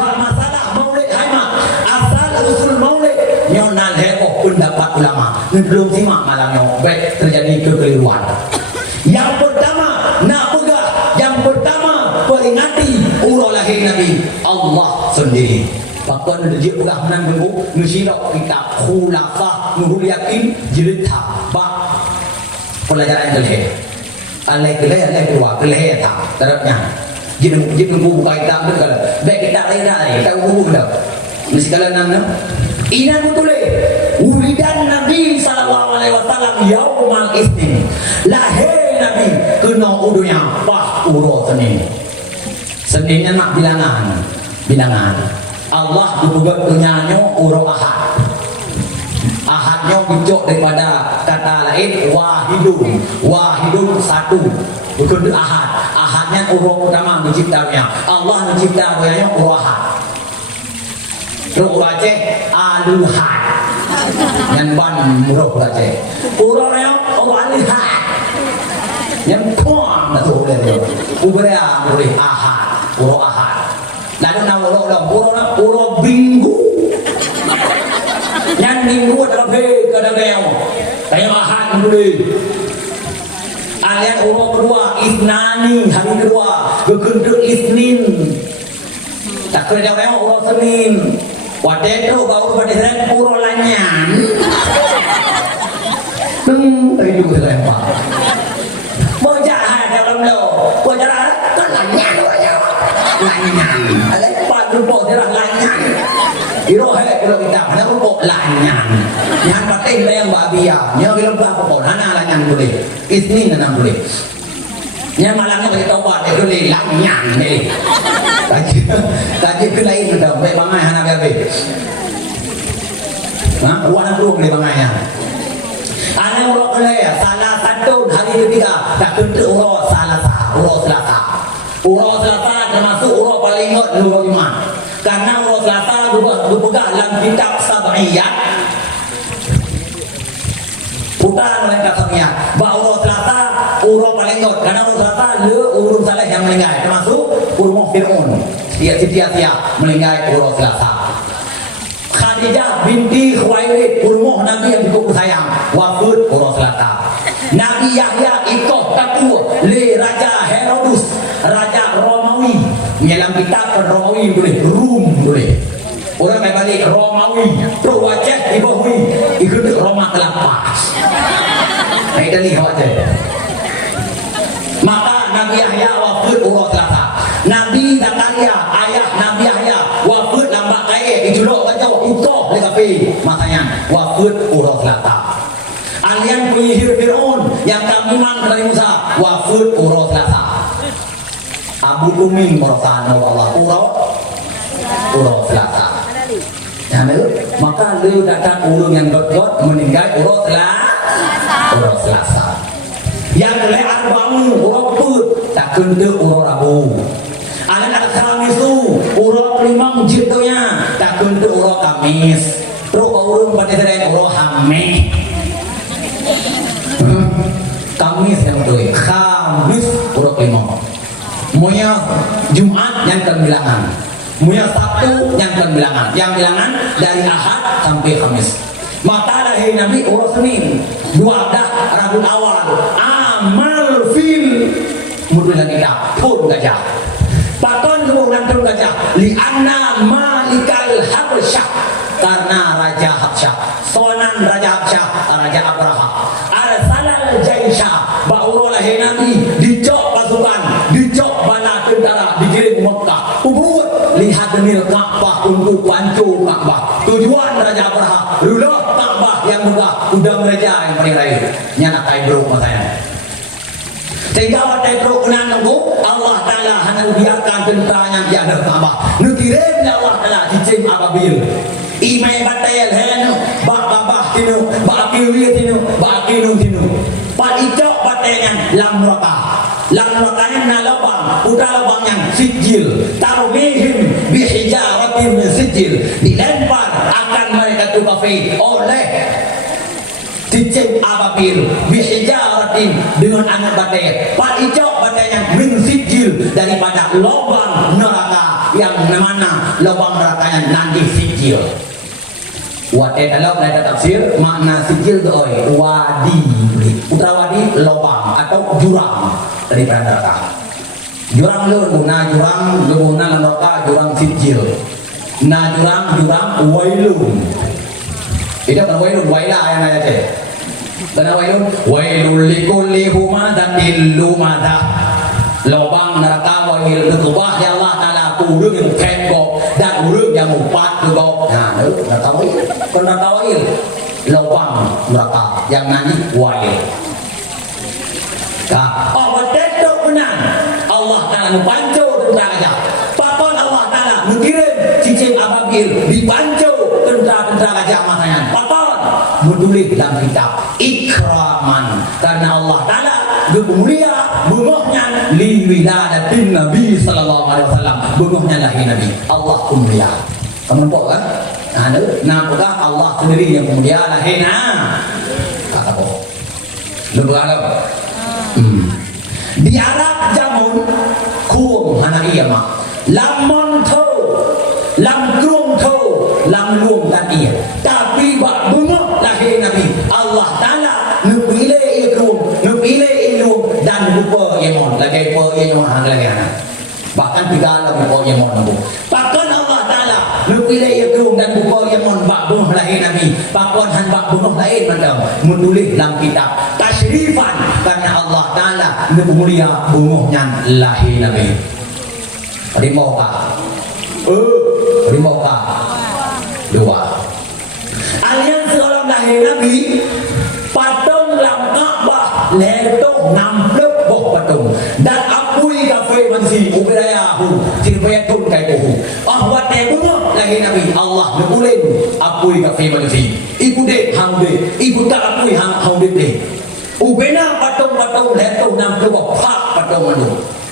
Bak masalah maulid haima asal usul maulid nyonal heboh pendapat ulama belum simak malangnya baik terjadi kekeliruan. Yang pertama nak pegang, yang pertama peringati urut lahir Nabi Allah sendiri. Bahkan dia pegang menang dulu nusilak kita khulafah nurul yakin jilid tak bak pelajaran kelih alai kedua kelih tak terapnya jadi buka kita betul baik kita lain kita buku dah mesti kalau nang ina betul ulidan Nabi sallallahu alaihi wasallam yaumal isnin lahir Nabi kena udunya pas urut Seninnya nak bilangan Allah dibuat dunyanya urut ahad. Ahadnya bincuk daripada kata lain wahidun satu bukan ahad. Ahadnya urut pertama menciptanya Allah menciptanya urut ahad. Urut Aceh aluhad yang ban urut Aceh urutnya urut aluhad yang kuang betul dia ubrea boleh ahad urut ahad lalu nama urut minggu yang minggu adalah kadang-kadang kayak ahad boleh alian urut kedua isnani hari kedua berkenduk isnin tak kerja kayak urut senin wadah itu baru pada senin urut lanyan tapi juga lempar mau jahat dalam lo mau jahat kan lanyan ada empat rumput dia lanyan Iro hai kalau kita ada rumput lanyan yang penting yang babia yang bilang apa pun hana lanyan boleh isnin nana boleh yang malangnya bagi tobat dia boleh lanyan ni kaji ke lain dah baik bangai hana gabe warna buruk ni bangainya ana urut kelaya salah satu hari ketiga tak kena urut selasa termasuk urut paling hot dua iman karena urut selasa berpegang dalam kitab sab'iyat bukan mereka sab'iyat bahawa urut selasa urut paling hot karena urut selasa urut salah yang meninggal termasuk urut Fir'aun dia sia-sia meninggal urut selasa. Khadijah binti Khuwailid urmoh Nabi yang cukup sayang wafat urut selasa. Nabi Yahya ikut takut le Raja Herodus Raja Romawi dalam kitab Romawi boleh Rum boleh orang yang balik Romawi tu wajah dibahui ikut Roma kelapa ini dari wajah maka Nabi Yahya wafat urut selasa. Nabi Zakaria ayah Nabi Yahya wafat lambat kaya dijuluk kacau utuh le kafe makanya wafat urut selasa. Alian penyihir Fir'aun yang kamuman dari Musa wafat urut selasa. Abu Uming merasana Allah urut selasa. Maka lu datang ulung yang bergot meninggal urut selasa. Yang boleh arba'un urut put tak kena urut Rabu. Anak Khamis tu urut limang jitunya tak kena urut Kamis. Terus urut pada selain urut Hamid. Kamis yang betul Kamis urut limang muya Jumat yang kebilangan muya Sabtu yang kebilangan yang bilangan dari Ahad sampai Kamis. Maka lahir Nabi urut Senin 12 Rabiul Awal amal fil mudul kita pun gajah paton kemudian turun gajah li'anna malikal Habsyah karena Raja Habsyah sonan Raja Habsyah Raja Abraha arsalal jaisha ba'ura lahir Nabi dicok pasukan dicok bala tentara dikirim Mekah ubud lihat denil Ka'bah untuk pancung Ka'bah tujuan Raja Abraha rulah Ka'bah yang megah udang raja yang paling raya nyana kai bro masanya sehingga waktu bro kena nunggu Allah Ta'ala hanya biarkan tentara yang tiada Ka'bah nukirim Allah Ta'ala cicim ababil imai batal henu bak babah tinu bak kiwi tinu bak kinu tinu pat icok batalnya lam rakanya nalabang udah labang yang sijil tarmihim bihijaratin sijil dilempar akan mereka tu kafir oleh cicim ababil bihijaratin dengan anak batal pat icok batalnya min sijil daripada lubang neraka yang mana lubang nerakanya nanti sijil. Wate dalam ada tafsir makna sijil tu wadi. Putra wadi lubang atau jurang dari neraka. Jurang guna jurang guna neraka jurang sijil. Nah jurang wailun. Tidak kan wailun waila yang ada je. Karena wailun likulli humazatil lumadah. Lubang neraka wail ketubah ya Allah Taala urang yang kekok dan urang yang empat juga. Nah, neraka wail. Neraka wail. Lubang neraka yang nanti wail. Nah, betul benar. Allah Taala membantu tentang aja. Pakon Allah Taala mengirim cicing ababil dibantu tentang aja matanya. Pakon menulis dalam kitab ikraman karena Allah Taala mulia bungoknya li wiladatin Nabi sallallahu alaihi wasallam bungoknya lahir Nabi Allah mulia. Teman-teman kan? Nah, Allah sendiri yang mulia lahirnya. Kata kok. Lebih alam. Di Arab jamun kuung hana iya mak lamon tho lam kruung tho lam luung dan iya tapi bak bungok lahir Nabi Allah Taala nupile iya kruung nupile iya luung dan lupa iya mon lagi po iya mon hang lagi anak bahkan tiga lagi po iya mon nabu bahkan Allah Taala nupile iya kruung dan lupa iya mon bak bungok lahir Nabi bahkan han bak bungok lahir macam menulis dalam kitab tasyrifan karena Allah Taala mulia bungoknya lahir Nabi. Rimau kah? Rimau kah? Dua. Alian seorang lahir Nabi patung lam Ka'bah letok namplek boh patung dan apui kafe mansi ubirayahu tirbayatun kaibuhu ahwat bungok lahir Nabi Allah nukulim apui kafe mansi ibu dek hang dek ibu tak apui hang dek ubena patung letok namplek boh pak patung manu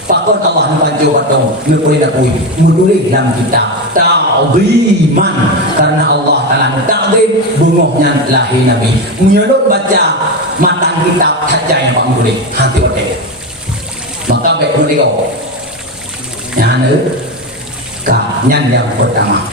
pakon Allah membantu patung nukulim apui mutulis dalam kitab ta'ziman karena Allah Ta'ala ta'zim bungoknya lahir Nabi menyelot baca matang kitab saja yang Pak Murid hati otak maka baik Murid yang nyan yang pertama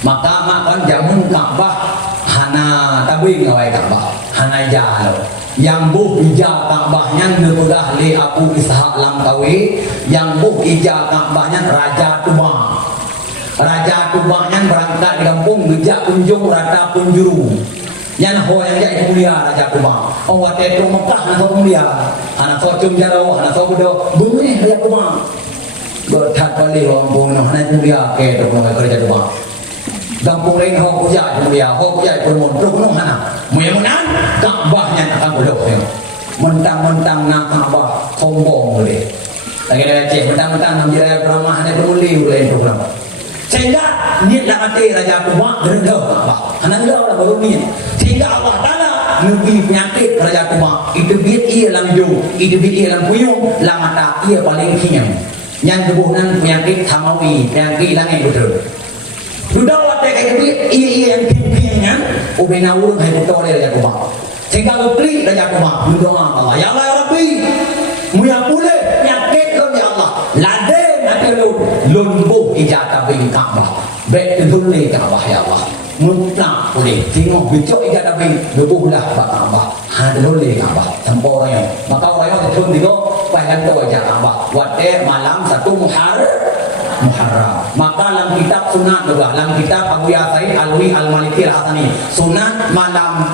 maka makan jamun Ka'bah hana tabui ngawai Ka'bah hana jalo yang buh ija Ka'bahnya nebelah li Abu Ishaq Langkawi yang buh ija Ka'bahnya Raja Tubang Raja Tubangnya berangkat di kampung bijak kunjung rata punjuru yang ho yang jadi mulia Raja Tubang awak itu Mekah anak mulia anak socum jauh anak sobudo bunyi Raja Tubang berkat balik orang pun anak mulia ke itu Raja Tubang kampung lain ho kuja mulia ho kuja pun terus nong anak mulia-mulian Ka'bahnya akan bodoh mentang-mentang nak Ka'bah sombong boleh lagi ada cek mentang-mentang namanya ramah ada boleh lain program sehingga niat nak mati Raja Tubang gerendau Ka'bah anak gerendau lah baru niat sehingga Allah Ta'ala nubi penyakit Raja Tubang itu biar ia langjung itu biar ia langpuyung lang mata ia paling kiam yang kebunan penyakit hamawi penyakit langit betul sudah watak kayak biar ia yang kiam-kiamnya ubena urung hai betul Raja Tubang sehingga beli Raja Tubang berdoa Allah ya Allah ya Rabbi muya pulih penyakit lo ya Allah laden ada lumpuh ijazah bin Ka'bah betul ni Ka'bah ya Allah mutlak boleh tengok bicok ijazah bin lumpuh lah Ka'bah ada boleh Ka'bah tempor yang maka orang yang terus digo bayar tu ijazah Ka'bah wate malam satu Muharram maka dalam kitab sunat juga dalam kitab Abu Yasai Alwi Al-Maliki Al-Hasani sunat malam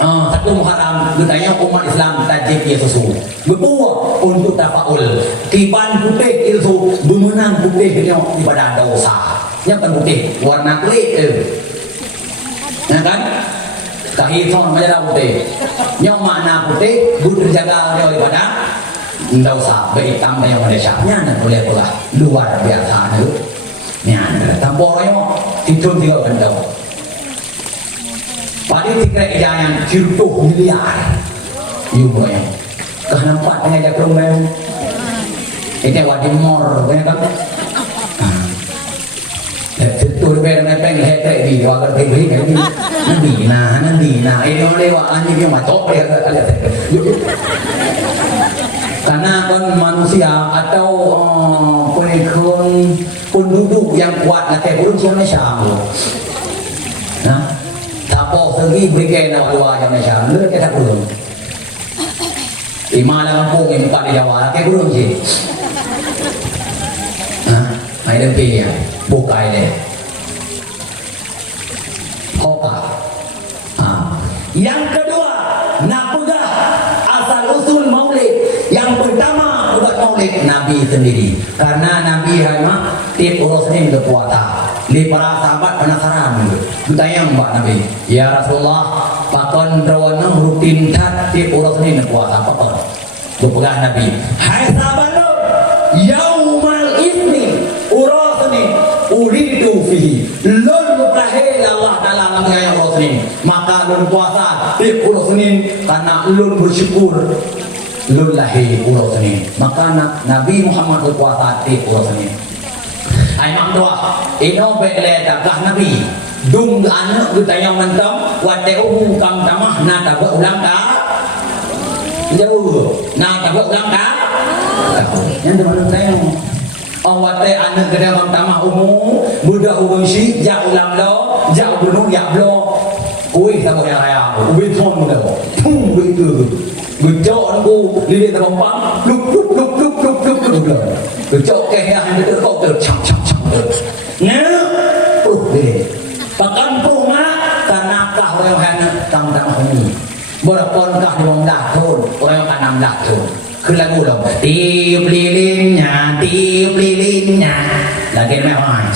satu Muharram ditanya umat Islam tajik ya susu betul untuk tafaul kiban putih itu bemenang putih ini ibadah dosa yang kan putih warna kulit ya kan kahison macam putih yang mana putih butuh jaga dia ibadah dosa berhitam yang Malaysia nya boleh pula luar biasa tu nya tambornya itu dia kan pada tiga ijayang cirtuh miliar you boy kenapa dengan jaga rumah itu wajib mor kan cirtuh beda dengan peng hebat di wakar TV kan nanti ini orang lewat anjing yang macam dia kalian karena kan manusia atau pengikut penduduk yang kuat nak kayak burung Malaysia. Nah, tapo segi berikan nak luar Malaysia, lu kita burung. Di mana kampung yang bukan di Jawa, kayak burung sih. Nah, main dempi ya, bukai deh. Kopa. Yang kedua, nak pegang asal usul maulid. Yang pertama buat maulid Nabi sendiri. Karena Nabi hanya tiap urus ni berkuasa. Di para sahabat penasaran. Bertanya mbak Nabi, ya Rasulullah, pakon rawana rutin tat tiap urus ni berkuasa. Pakon berpegang Nabi. Hai sahabat lo, yaumal isni urus ni uridu fihi. Lun mutahil Allah Ta'ala mengenai urus ni. Maka lun puasa tiap urus ni karena lun bersyukur. Lun lahir urus ni. Maka Nabi Muhammad berpuasa tiap urus ni. Ai mak doa ino bele takah Nabi dung anak kita yang mentam wateu kam tamah na tak ulang dah jauh na tak ulang dah yang teman saya awate anak kita kam tamah umum budak umum si ja ulang lo ja gunung ya blo ui tak boleh raya ui thon muda pum begitu gejok aku lihat terompang luk gejok kaya yang itu kau tercang nah, deh. Pakan punga karena kah orang yang tang ini. Berapun kah orang datun, orang yang datun. Kelagu dong. Tiup lilinnya. Lagi memang.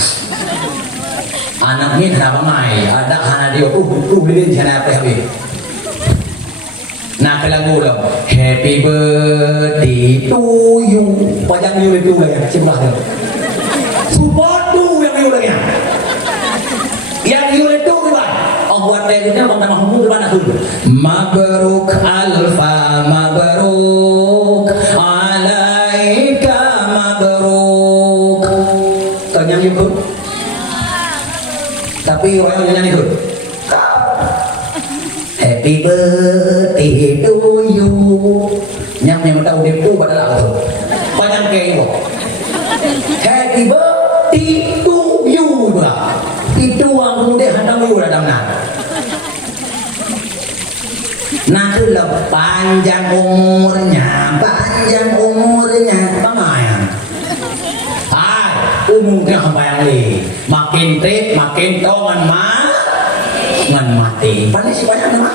Anak ni kenapa mai? Ada anak dia lilin sana apa habis? Nah kelagu dong. Happy birthday to you. Panjang you itu lah cimbah dia. Support tu yang you lagi. Yang you itu kan? Buat dia bang nama hukum mana tu? Mabruk alfa mabruk alaika mabruk. Tanya you tu? Tapi orang yang nyanyi tu. Happy birthday to you. Yang tahu dia tu padahal tu. Panjang ke you. Happy birthday to you lah. Itu yang kemudian hendak you datang nak. Nah tu lah panjang umurnya. Bangaya. Hai, umurnya bayang li. Makin trip, makin tongan mati. Paling si banyak nama.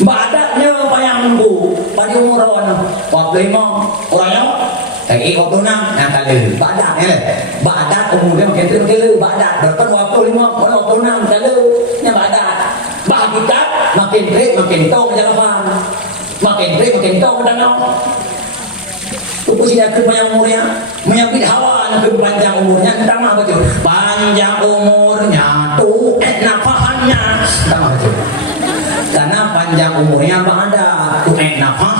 Badatnya bayang nunggu. Pada umur orang. Waktu lima orangnya. Tapi waktu 6 yang kali badat ni lah. Badat kemudian makin kira badat. Berapa waktu 5 waktu 6 kali yang badat. Bahagikat makin berat makin tahu macam apa. Makin berat makin tahu macam apa. Tupu sini ke panjang umurnya. Menyapit hawa nak panjang umurnya. Entah apa tu. Panjang umurnya tu nafahannya. Entah apa tu. Karena panjang umurnya badat tu nafah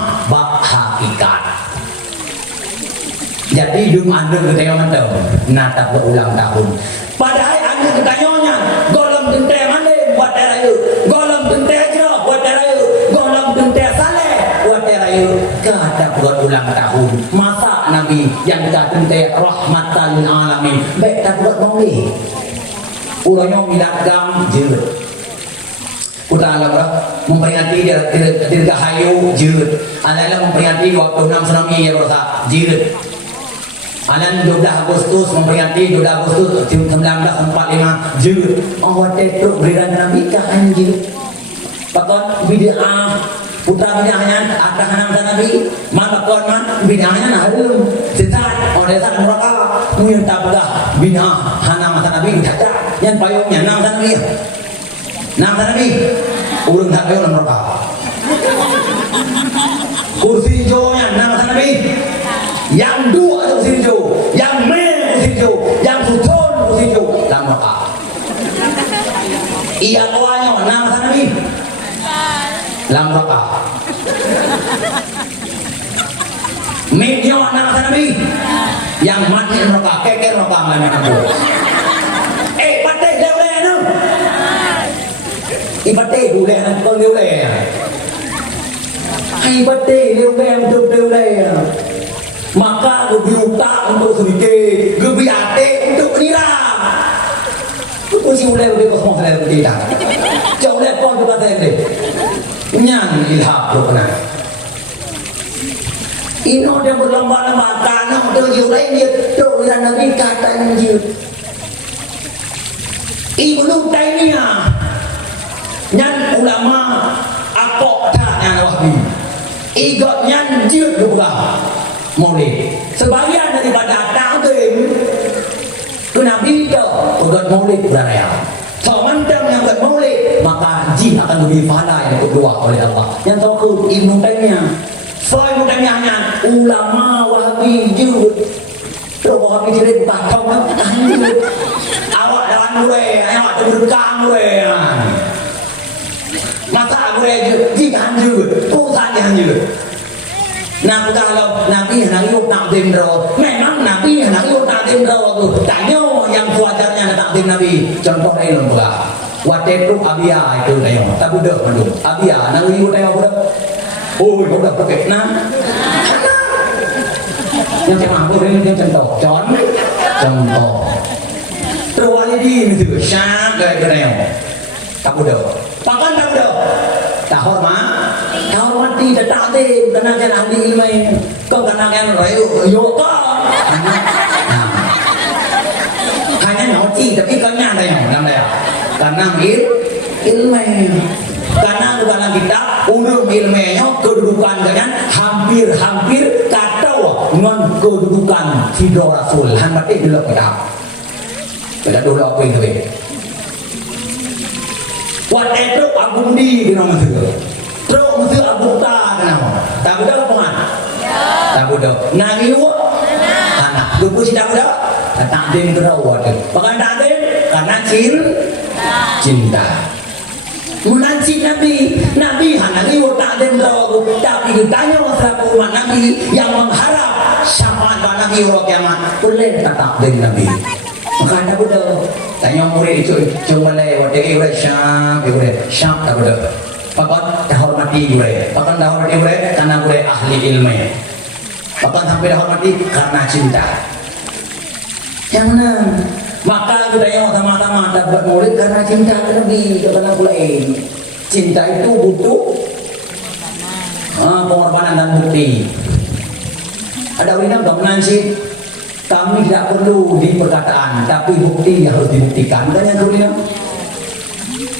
hakikat. Jadi dum anda kita mantap nak tak berulang tahun. Padahal anda ketanyanya golong tentera mana buat raya, golong tentera jerah buat raya, golong tentera saleh buat raya. Kata buat ulang tahun. Masa Nabi yang tak tentera rahmatan lil alamin baik tak buat maulid. Ulangnya milagam je. Udah lah memperingati dirgahayu je. Adalah memperingati waktu 6 tsunami ya rosak je. Alan 12 Agustus memperingati 12 Agustus 1945 je. Allah tetruk beriran Nabi kahan je. Pakon bid'ah putra bid'ahnya atas hanam Nabi. Pakon man bid'ahnya harum. Setat oleh tak mereka punya tablah bid'ah hanam Nabi tak yang payungnya nam Nabi. Nam Nabi urung tak payung mereka. Kursi hijaunya nam Nabi. Yang dua kursi hijau, yang merah kursi hijau, yang suton kursi hijau, dalam Mekah. Ia awalnya nama Nabi, dalam Mekah. Media nama Nabi, yang mati Mekah, keker Mekah mana aku. Pakai lewat tu, pakai dulu nak kau lewat. Pakai lewat tu lewat. Maka lebih utak untuk sedikit, lebih hati untuk niram. Itu sih mulai lebih kosong saya tidak. Jauh lebih kau juga saya lebih. Nyan ilham bukan. Ino dia berlomba-lomba karena udah jurai dia tuh yang Nabi kata dia. Ibnu Taimiyah nyan ulama apa tanya Wahabi. Igot nyan dia juga. Maulid sebagian daripada takdim ke Nabi itu buat maulid beraya sementara yang buat maulid maka jin akan lebih pahala yang kedua oleh Allah yang tahu Ibnu Taimiyah Ibnu Taimiyah ulama Wahabi jud terus Wahabi jadi bukan tahu kan awak dalam gue awak terberkam gue masa gue jika jud pusat yang jud. Nah kalau Nabi hendak yuk takdim roh, memang Nabi hendak yuk takdim roh tu. Tanya yang sewajarnya takdim Nabi. Contoh lain pula. Waktu itu Abia itu tanya, tak budak malu. Abia, Nabi yuk tanya budak. Oh, budak pakai nah. Yang cakap apa ini yang contoh? Contoh. Terwalidi itu syak gaya tanya. Tak budak. Pakan tak budak. Tak hormat. Hormati dan takdim karena kan ahli ilmu kau karena kan rayu yoga hanya nauci tapi kau nyata yang namanya karena ilmu karena dalam kita umur ilmunya kedudukan kalian hampir kata non kedudukan tidak rasul hampir dulu kita dulu apa itu waktu itu agung di nama itu terus mesti abu ta kenapa? Tak budak apa kan? Tak budak. Nagi lu? Anak. Lu pun tak budak? Tak den kerawat. Bahkan tak den karena cinta. Menanci Nabi hanagi lu tak den kerawat. Tapi ditanya masalah umat Nabi yang mengharap syafaat Nabi orang kiamat. Boleh tak den Nabi? Maka tak budak. Tanya murid itu coba lewat dia udah syam tak budak. Pakat dihormati gue, pakat dihormati gue karena gue ahli ilmu. Pakat sampai dihormati karena cinta. Yang mana? Maka kita yang sama-sama dapat murid karena cinta lebih karena lain. Cinta itu butuh pengorbanan dan bukti. Ada orang dong nanti kami tidak perlu di perkataan, tapi bukti yang harus dibuktikan. Tanya dulu ya.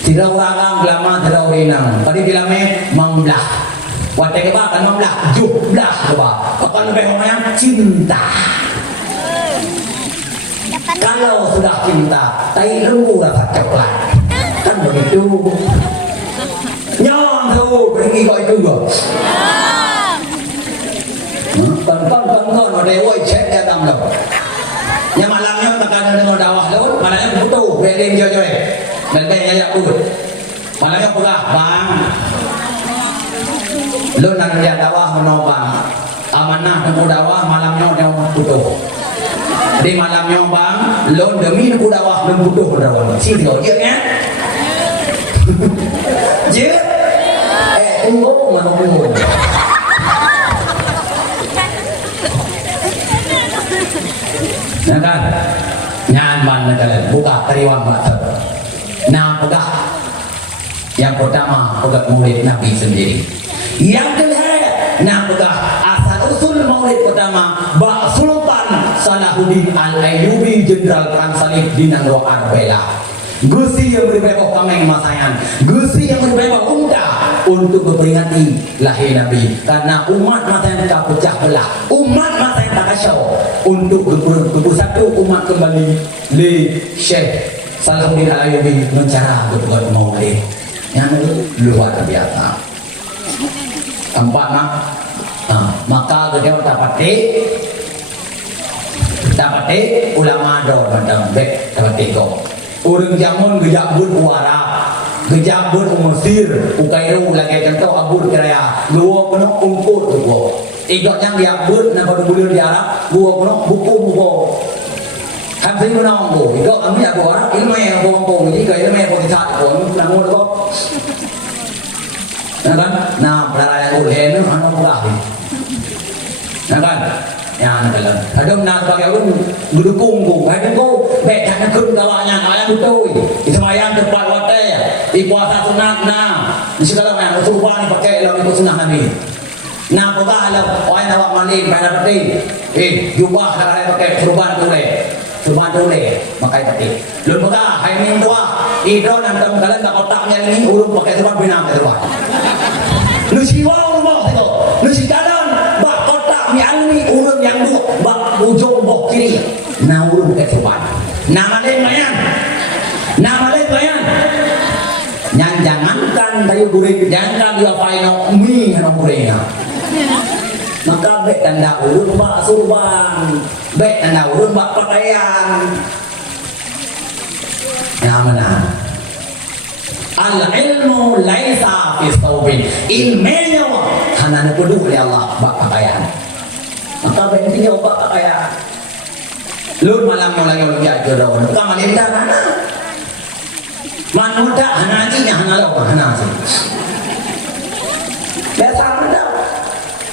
Tidak orang lama tidak orang. Tadi bilangnya membelah. Waktu apa kan membelah, jublah apa? Apa lebih namanya cinta. Kalau sudah cinta, tai lembu rasa coklat. Kan begitu. Nyong tu pergi kau itu go. Kon ada woi cek dia dam lo. Yang malamnya tekan dengan dakwah lo, malamnya butuh berdeng jojoy. Dan kayak aku malahnya pegah bang lu nak dia dakwah menopang amanah nemu dakwah malamnya dia butuh di malamnya bang lu demi nemu dakwah dan butuh dakwah sini kau dia kan je tunggu mana tunggu nah kan nyaman kalian buka teriwang mata. Nah, pegah yang pertama pegah maulid Nabi sendiri. Yang kedua, nah pegah asal usul maulid pertama Bak Sultan Salahuddin Al-Ayyubi Jenderal Perang Salib di Nangro Arbela. Gusti yang berbebas pameng masayan, Gusti yang berbebas unta untuk memperingati lahir Nabi. Karena umat masa yang tak pecah belah, umat masa yang tak kacau untuk bersatu umat kembali di Syekh Salahuddin Al-Ayyubi mencara berbuat maulid yang luar biasa. Empat maka dia dapat ulama do macam bek dapat teko. Orang jamun gejak bud uara, gejak bud Mesir, Ukairu lagi contoh abur keraya, dua penuh ungkut buku. Ikut yang dia bud nak berbulir di Arab, dua penuh buku. Hamzah menang bu, itu kami aku orang ilmu yang bohong jadi kalau ilmu yang positif pun namun itu, nah kan, nah berada yang ulhen, anu berapa, nah kan, ya ada nak bagi orang gedukung ku hai ku baik tak kun kawannya kawan betul di semayang tepat waktu di puasa sunat di segala yang usulan pakai lalu ikut sunnah Nabi nah pokoknya lah orang awak mandi pada peti jubah kalau pakai surban tulen makai peti lalu pokoknya hai ni tua itu nanti kalian tak otaknya ini urut pakai surban binang ke tuan lu siwa rumah itu lu si kadang bak kotak mialmi urut yang dua bak ujung bok kiri nah urut pakai surban nama lain mayan yang jangankan kayu goreng jangan dia paino mie hanong goreng maka baik tanda urut bak surban baik tanda urut bak pakaian yang mana al-ilmu laisa fi thawbin ilmunya hanya penuh oleh Allah bak pakaian maka bentuknya bak pakaian lu malam yang lagi lagi aja dah bukan malam dah mana manusia hana aja hana lo hana aja biasa dah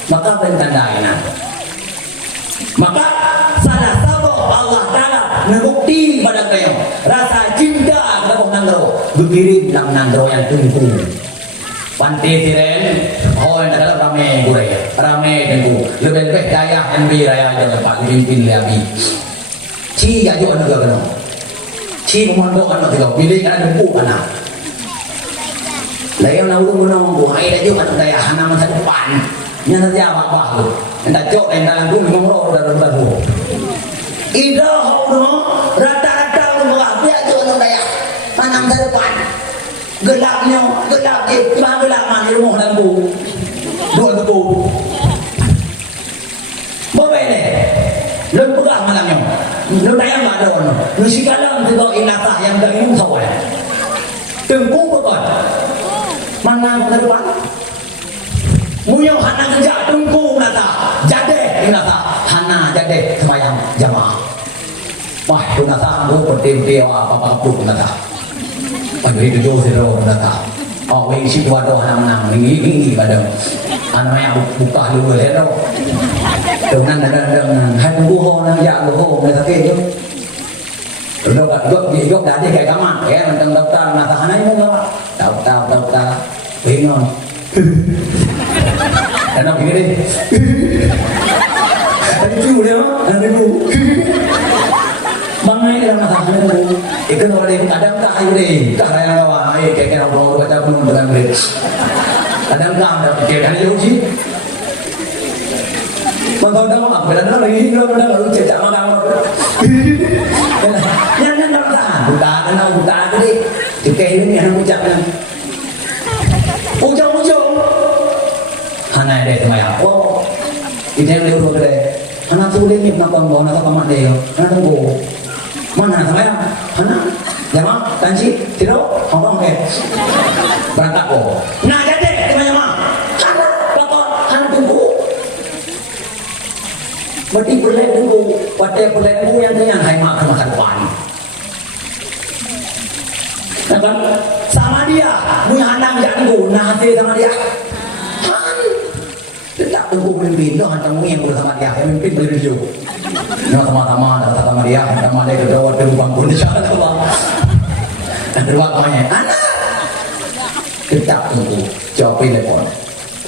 maka pentandainya maka salah satu Allah Taala membukti pada kamu rasa cinta kepada nandro berdiri dalam nandro yang tunggu pantai siren oh yang dalam ramai tunggu lebih daya yang biraya jangan pak pimpin lebih chi ya jo anu ga chi mondo anu tiga pilih kan dempu kana layan nauru mono bu hai da jo anu daya hana masa depan nya saja apa lu entar jok yang dalam tu ngomong dalam baru ida hono rata-rata lu enggak dia jo anu daya mana masa depan gelap je gelap mana rumah dalam bu dua tu boleh lu pegang malamnya lu dayang madon lu sikalang juga inatah yang dari musawan tengku betul mana ke depan muyau hana kerja tengku nata jade inatah hana jade semayang jamaah wah inatah aku bertimpi apa-apa pun inatah pada itu jauh siro inatah oh ini si dua doa menang ini pada anak yang buka dulu leno dengan hai buho nang ya buho người ta kêu chứ đâu cả gốc đá thì cái cắm mặt cái mình đang đọc ta là ta nói muốn đâu đọc ta tiếng không anh đọc cái đi anh chú đấy đó anh đi bu bang ai dalam hati itu itu orang kadang tak ini tak ada yang lawan kayak orang baca pun dengan berit kadang tak ada pikiran itu sih Mantau dah mak, benar benar lagi hidup benar baru cecak makan mak. Yang dah tahan, buta tadi. Jika ini yang ucapnya, ujung. Hana deh semayang. Oh, ini yang dia urut deh. Hana tu lagi nak tunggu, nak tamat deh. Hana tunggu. Mana semayang? Hana, jamaah, tansi, tidak, orang ke? Berangkat oh. Nah jadi semayang mak. Berarti boleh tunggu, yang dengan hai mak makan pan. Nampak? Sama dia, punya anak yang tunggu, nasi sama dia. Tidak tunggu memimpin, dah tunggu yang bersama dia, yang memimpin beliau. Nah sama-sama, sama dia kedua terbang pun insyaallah bang. Dan kedua banyak anak. Tidak tunggu, jawab telepon.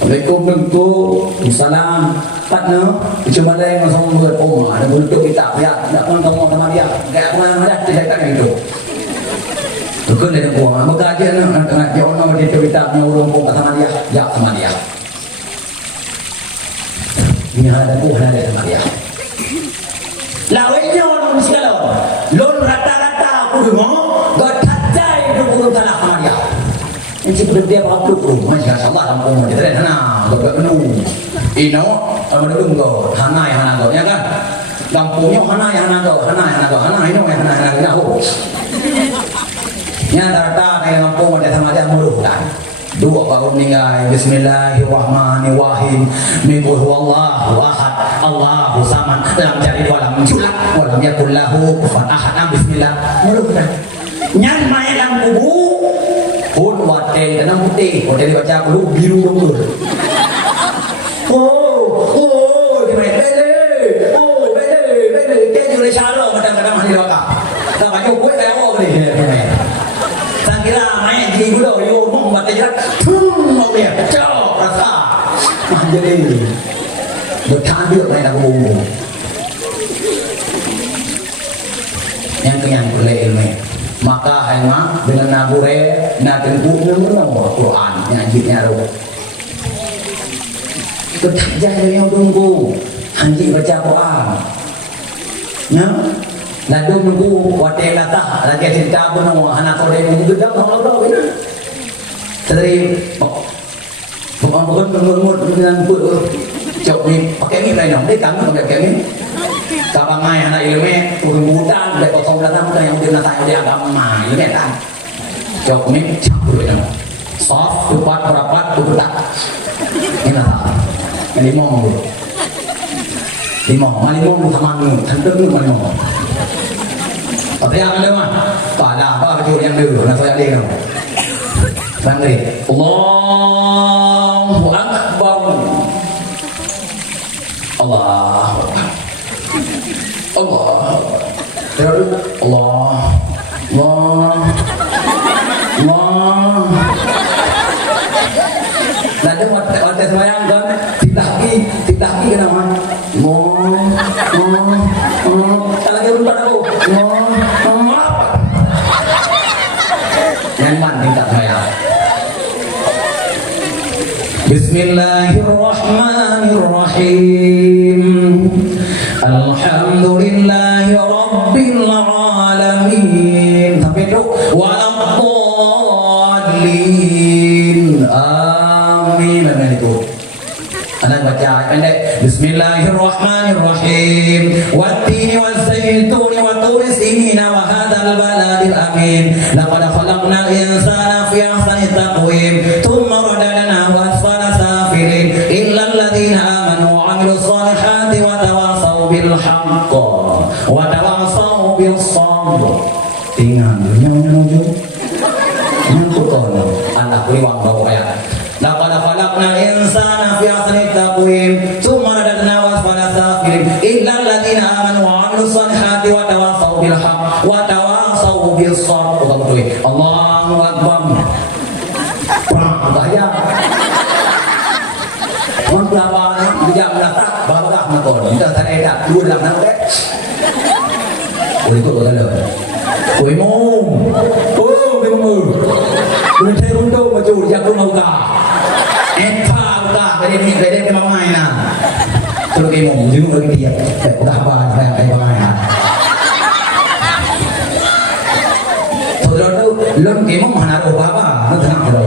Assalamualaikum, salam. Partner, cuma lain masa mula rumah, ada bentuk kita lihat, tak pun kamu sama dia, tak pun ada tidak itu. Tukar dari buang, maka aja nak jauh nama dia kita punya orang pun sama dia, ya sama dia. Ini ada buah ada sama dia. Lawainya orang mesti kalau, lon rata-rata aku dengar, gak cacai itu pun salah sama dia. Ini seperti dia berapa puluh, masya Allah dalam rumah dia terus sana, gak penuh. Ino, kalau dulu go, hana go, ya kan? Kampungnya hana go, ino hana go. Yang data kayak kampung ada sama dia melukan. Dua baru meninggal. Bismillahirrahmanirrahim. Qul huwallahu ahad, Allahu samad, lam yalid wa lam yulad wa lam yakul lahu kufuwan ahad. Bismillah. Melukan. Nyan main dalam kubu. Pun waten dan putih. Waten dibaca dulu biru betul. Oh, gimana bele? lagi pula yo mong batayat thum mau dia cok rasa jadi bertanduk lain aku umum yang kenyang boleh ilmu maka hanya dengan nabure na tengku nemu Quran nyajitnya ro ketajah yang tunggu hanji baca Quran ya lalu nunggu wate lata lagi cerita pun anak kau dia nunggu dah kalau ini tadi bukan dengan cok ni pakai ni lain dia kami pakai ni kapangai anak ilmu turun budan dari kosong datang yang dia nak dia agama mai ini kan cok ni campur itu soft tupat rapat tupat ini lah ini mau limau teman ni tentu ni limau apa yang ada mah pada apa kecil yang dulu nak saya lihat bangri Allahu Akbar Allah terus Allah lalu waktu sembahyang kan tidak kenapa kalau dia lupa aku yang mana tak sembahyang Bismillahirrahmanirrahim Alhamdulillahi Rabbil Alamin sampai itu waladdallin amin dan itu anak baca pendek Bismillahirrahmanirrahim wattini wazzaituni watturi sinina wa hadzal baladil amin laqad khalaqnal insana fi ahsani taqwim thumma radadnahu asfala safilin illa alladhina amanu wa 'amilus solihati wa tawasaw bil haqq wa tawasaw bis sabr tinggal nyanyi nyangkut anak liwang bawa ayat laqad khalaqnal insana fi ahsani taqwim thumma radadnahu asfala safilin illa alladhina amanu wa 'amilus solihati wa tawasaw bil haqq wa tawasaw bis sabr Allahu akbar bahaya orang berapa dia melatak bapak nakon kita tak ada dua dalam nak dek ikut kita dah mum boleh cari untuk maju jago mau tak Kede memang main lah. Kalau kayak mau juga lagi dia, udah apa kayak main. Saudara tu, lom kayak mau mana ada apa? Nanti nak ada.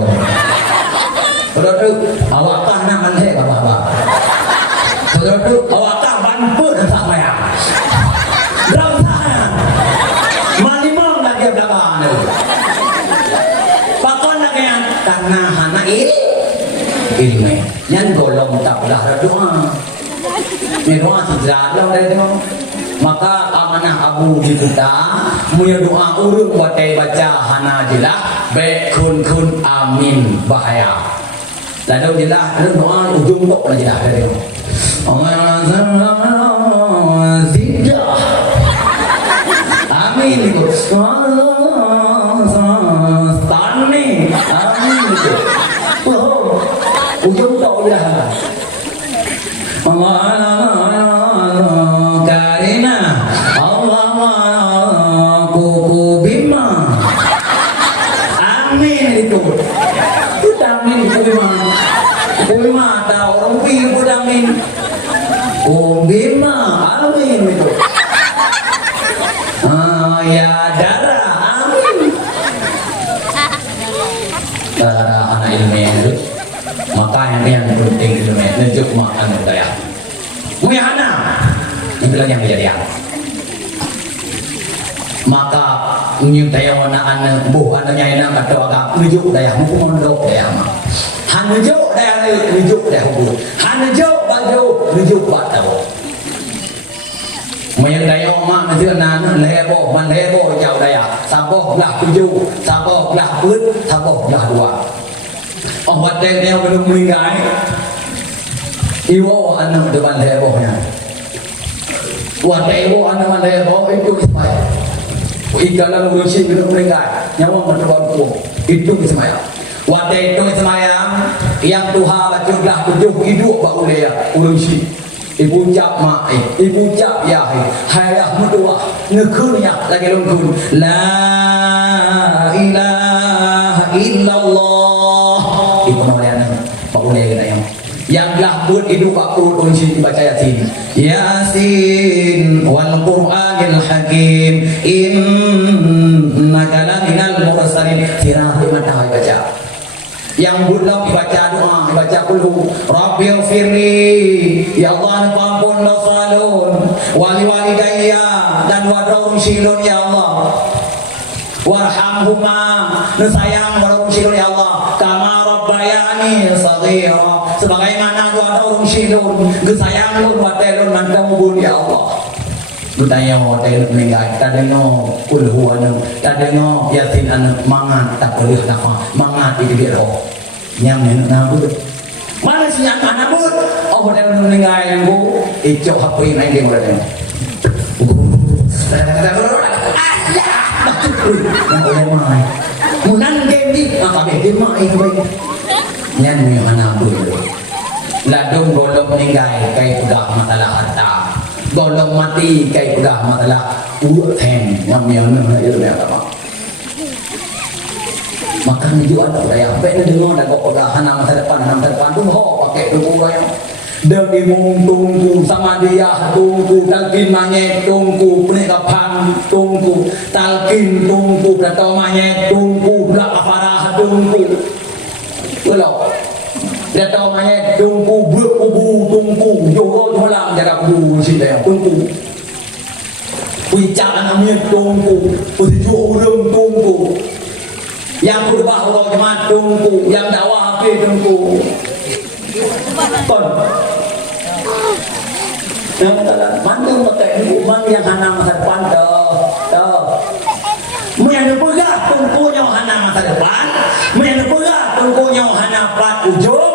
Saudara tu, awak tak nak mandai apa? Saudara tu, awak tak bantu dan tak payah. Berapa? Malimang lagi berapa? Pakon nak yang karena anak ini nyan golong tak dah doa ni doa tidak lah dari tu maka amanah abu kita punya doa urut batai baca hana jelah baik kun amin bahaya lalu jelah doa ujung tok lah jelah dari tu amin itu ujung tak dah Allah karina Allah kuku bima amin itu amin kuku bima ada orang pilih amin kuku bima amin itu ya darah amin darah anak ilmiah itu maka yang penting itu menunjuk makan budaya. Muyana itulah yang kejadian. Maka menyuntai anak buh anaknya yang kata agak menunjuk daya hukum menunjuk daya mah. Hanunjuk daya menunjuk daya hukum. Hanunjuk baju menunjuk batu. Menyuntai mak mesti anak lebo man lebo jauh daya. Saboh lah tujuh, saboh lah put, saboh lah dua. Awak dia belum meninggal. Iwo anak depan lebohnya. Wah iwo anak leboh itu ispai. Ikalah urusi kena meninggal nyawa menterbang kuang itu semayang waktu itu semayang yang Tuhan bacuklah tujuh hidup bak ulia urusi ibu cap mak ibu cap ya hayah medua nekurnya lagi lungkun la ilaha illallah itu namanya bak ulia kita yang telah buat hidup bak urusi dibaca Yasin Yasin wal Qur'anil Hakim innaka laminal mursalin sirah mata baca yang bulan baca doa baca qul rabbighfirli ya Allah ampun dosalun wali walidayya dan wadrum silun ya Allah warhamhuma nusayang wadrum silun ya Allah kama rabbayani saghira sebagaimana wadrum silun gesayang lu watelun mantamu ya Allah bertanya hotel meninggal tak dengar kul huwa tak dengar yasin anak mangat tak boleh nama mangat itu dia roh yang menabut mana sih yang menabut oh hotel meninggal bu icok HP main game berarti Allah betul yang boleh main munan game di apa game main baik yang menabut ladung golong meninggal kayak udah masalah harta golong mati kayak udah masalah uang yang itu ya apa makan juga ada daya apa ini dengar dah kok udah masa depan tuh ho pakai tunggu yang demi tunggu sama dia tunggu talkin manyet tunggu penikapan tunggu talkin tunggu datang manyet tunggu belak farah tunggu belok dia tahu mana tunggu berkubu tunggu jorol malam jaga kubu sini yang tunggu bicara namanya tunggu begitu orang tunggu yang berbah orang jemaat tunggu yang dakwah api tunggu kon yang kata mana mata ini mana yang hana masa depan yang pegang tunggunya hana masa depan yang pegang tunggunya hana plat ujung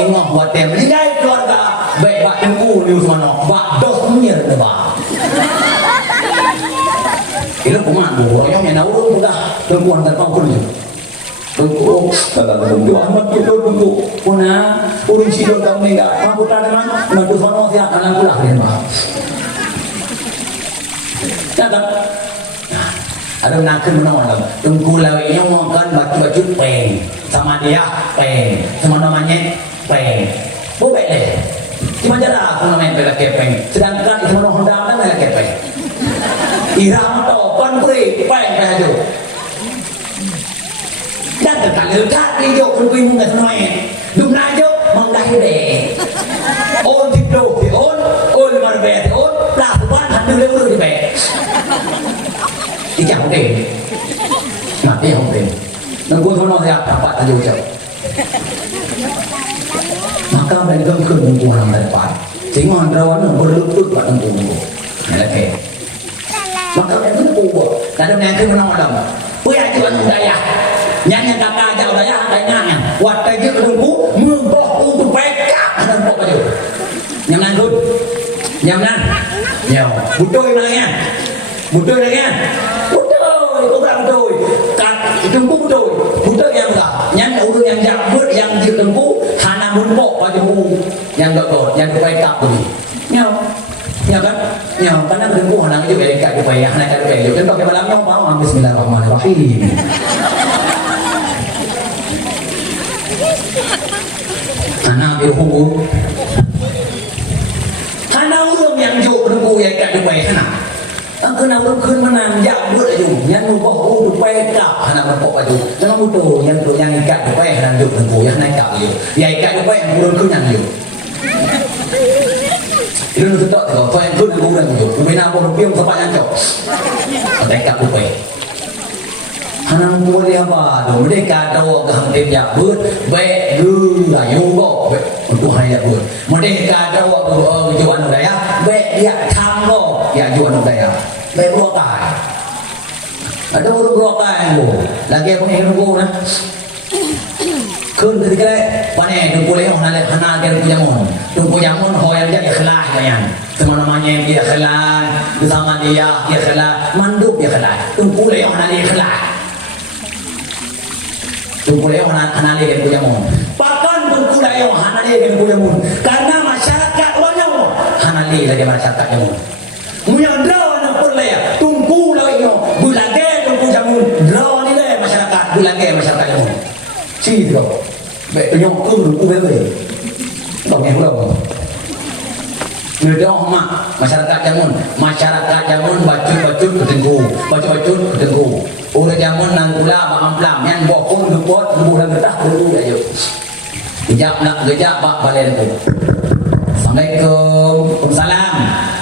tengok buat yang meninggal keluarga baik bak tunggu ni semua bak dos punya lebah itu kuman royong yang naurun mudah tunggu antar pangkul je tunggu tunggu amat kita tunggu puna urun sidon kau meninggal mampu tak dengan mampu semua siap anak pulang dia mah datang ada nakal menawar tunggu lawi yang makan baju peng sama dia peng sama namanya peng boleh deh cuma jalan aku main bela kepeng sedangkan itu orang Honda kan bela kepeng irama topan beri peng baju dan terkadang kaki jauh pun bingung kat main dum najo mengdahi deh on tikdo on marbet on pelakuan hantu lewat di bek ikan deh mati yang deh nunggu thono siap dapat aja ucap maka mereka ke nunggu orang depan sehingga rawan berlutut pada nunggu oke maka mereka nunggu kadang nanti menolak punya ajuan udaya nyanyi kakak aja udaya ada nyanyi waktu aja nunggu membah untuk backup dan kok aja nyaman dud nyaman ya butuh nanya butuh nanya butuh yang enggak yang urut yang jambut yang dilembu hana munpok pada mu yang doktor yang kebaikan tadi ya kan karena lembu hana juga dekat supaya hana kan supaya kan pakai malamnya mau bismillahirrahmanirrahim hana berhubung hana urut yang jauh lembu yang dekat supaya hana aku nak berukun menang jak buat aja yang ubah untuk pekak anak berpok aja jangan butuh yang tu yang ikat tu payah nak duduk tengku yang naik aja yang ikat tu payah berukun yang aja itu nak tak tu kau yang berukun yang aja bina pun piung sepak yang cok mereka tu payah anak boleh apa tu mereka tahu kehantin jak buat baik dulu ayu kok untuk hanya buat mereka tahu jualan daya baik dia tanggo ya jualan daya baik rokai ada urut rokai bu lagi apa yang nunggu nah คืนketikaวันนี้ดูกูเลยของนั่นเลยหน้าเกินกูยังมองดูกูยังมองหอยyang jadi kelah yang semana-mana dia kelah bersama dia kelah manduk dia kelahดูกูเลยของนั่นเลยkelahดูกูเลยของนั่นเลยกูยังมองbahkanดูกูเลยของนั่นเลยกูยังมองkarena masyarakat wanyoนั่นเลยlagi masyarakat yang mungkin draw nak perlu ya tunggu lagi no bulage tunggu jamu draw ni le masyarakat bulage masyarakat yang chi draw vậy tôi nhong cưng được uv về đồng em đâu người đó mà masyarakat jamun bacun ketengku bacun ketengku udah jamun nang gula amplam yang bokong du bot du bulan getah dulu aja gejak bak balen tu Assalamualaikum Waalaikumsalam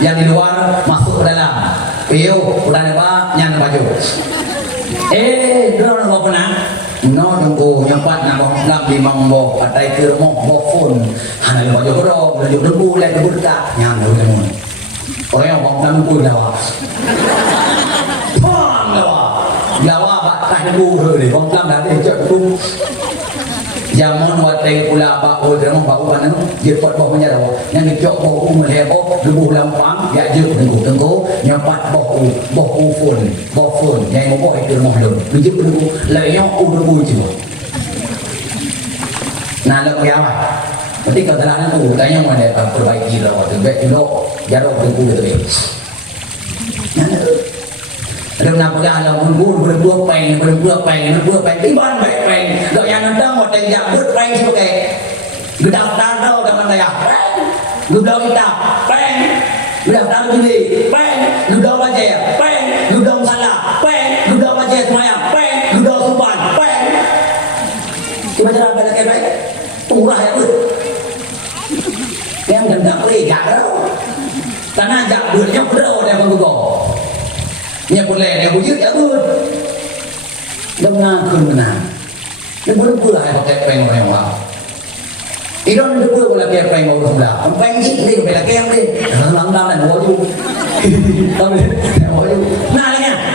yang di luar masuk ke dalam piu udah neba nyan baju dulu nak apa nak no tunggu nyampat nak ngam di mangbo patai ke mok bofun hana le baju ro baju debu le debu dekat nyam dulu mun orang yang bang debu dawa pang dawa tak debu he bang tam dah dia cak tu zaman watai pula ba ol remong ba uban anu je pot boh nya dawa yang dicok boh lebo debu lampang ya je tengku nyampat boh fun yang mau boh itu moh lu je debu le yang debu je nah lo ya berarti keterangan tu tanya mana perbaiki lah waktu baik dulu jarok debu tu Ada nak pegang lah berdua peng tiban baik peng dok yang nendang mau tenjak peng sebagai gedang tandau dengan daya gedang hitam peng gedang tandau ini peng gedang wajah peng gedang salah peng gedang wajah semayang peng gedang suban peng cuma cara bela baik murah ya bud yang gendang lega tau tanah jak duitnya berapa dia menggugau nhà con lẻ này cũng dứt đã luôn đông nga khơi menang nó vừa hay pakai peng orang yang wow Iron nó vừa là kẹp peng màu không là ông peng chị đi phải là kem đi lắm năm này mua chung tâm đi mua chung na đấy nha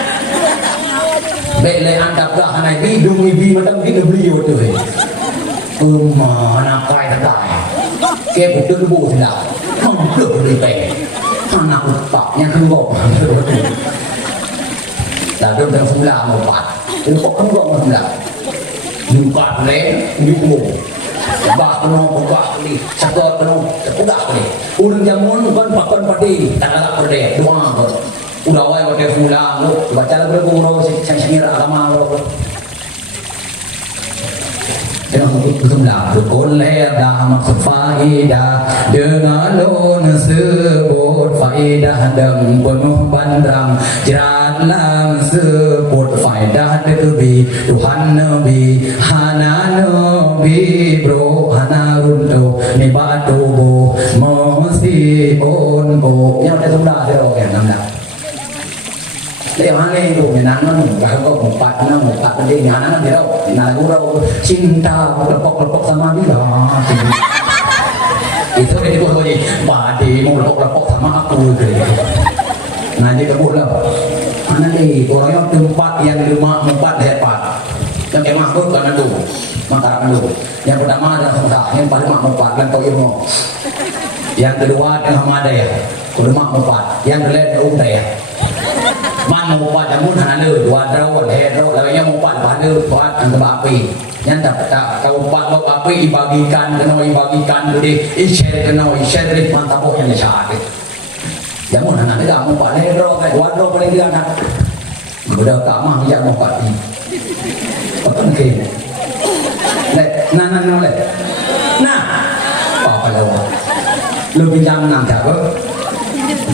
vậy lại ăn đập cả này bi đúng bi mà tâm cái đập liều rồi mà na quay thật đại kem cũng được bù thì nào không được đi peng thằng nào cũng bọc nha không bọc là đâm ra phun là một bát đến có không gọn không là nhiều bát lé nhiều mù bát nó một bát đi sắp tới nó cũng đã đi udah jamun kan padi tanggal pade dua udah awal pakai phun là baca lagu lagu sang agama Dengan berkoleh dah maksud faedah dengan lon sebut faedah dan penuh bandrang jerat lang sebut faedah debi Tuhan Nabi hana Nabi bro hana runto ni batu bo mesti on bo yang ada sudah dia orang yang nak Dia mana itu menangan bahagia empat tadi nyanan dia nak gurau cinta lepok sama dia itu dia buat lagi badi mau lepok sama aku gitu nanti kebut lah mana ni orang tempat yang 4 hebat yang kemah tu kan tu mata dulu yang pertama adalah sengkak yang paling 4 dan kau ilmu yang kedua yang hamadaya kedua 4 yang kedua ya man mau buat jamun hana le buat rawat hero lawannya mau buat pada buat antara api yang tak kau buat api dibagikan jadi share dari mantap yang dicari jamun hana le mau buat hero kayak buat rawat paling dia nak udah tak mah yang mau buat ini penting le nah apa lawat lu pinjam nang tak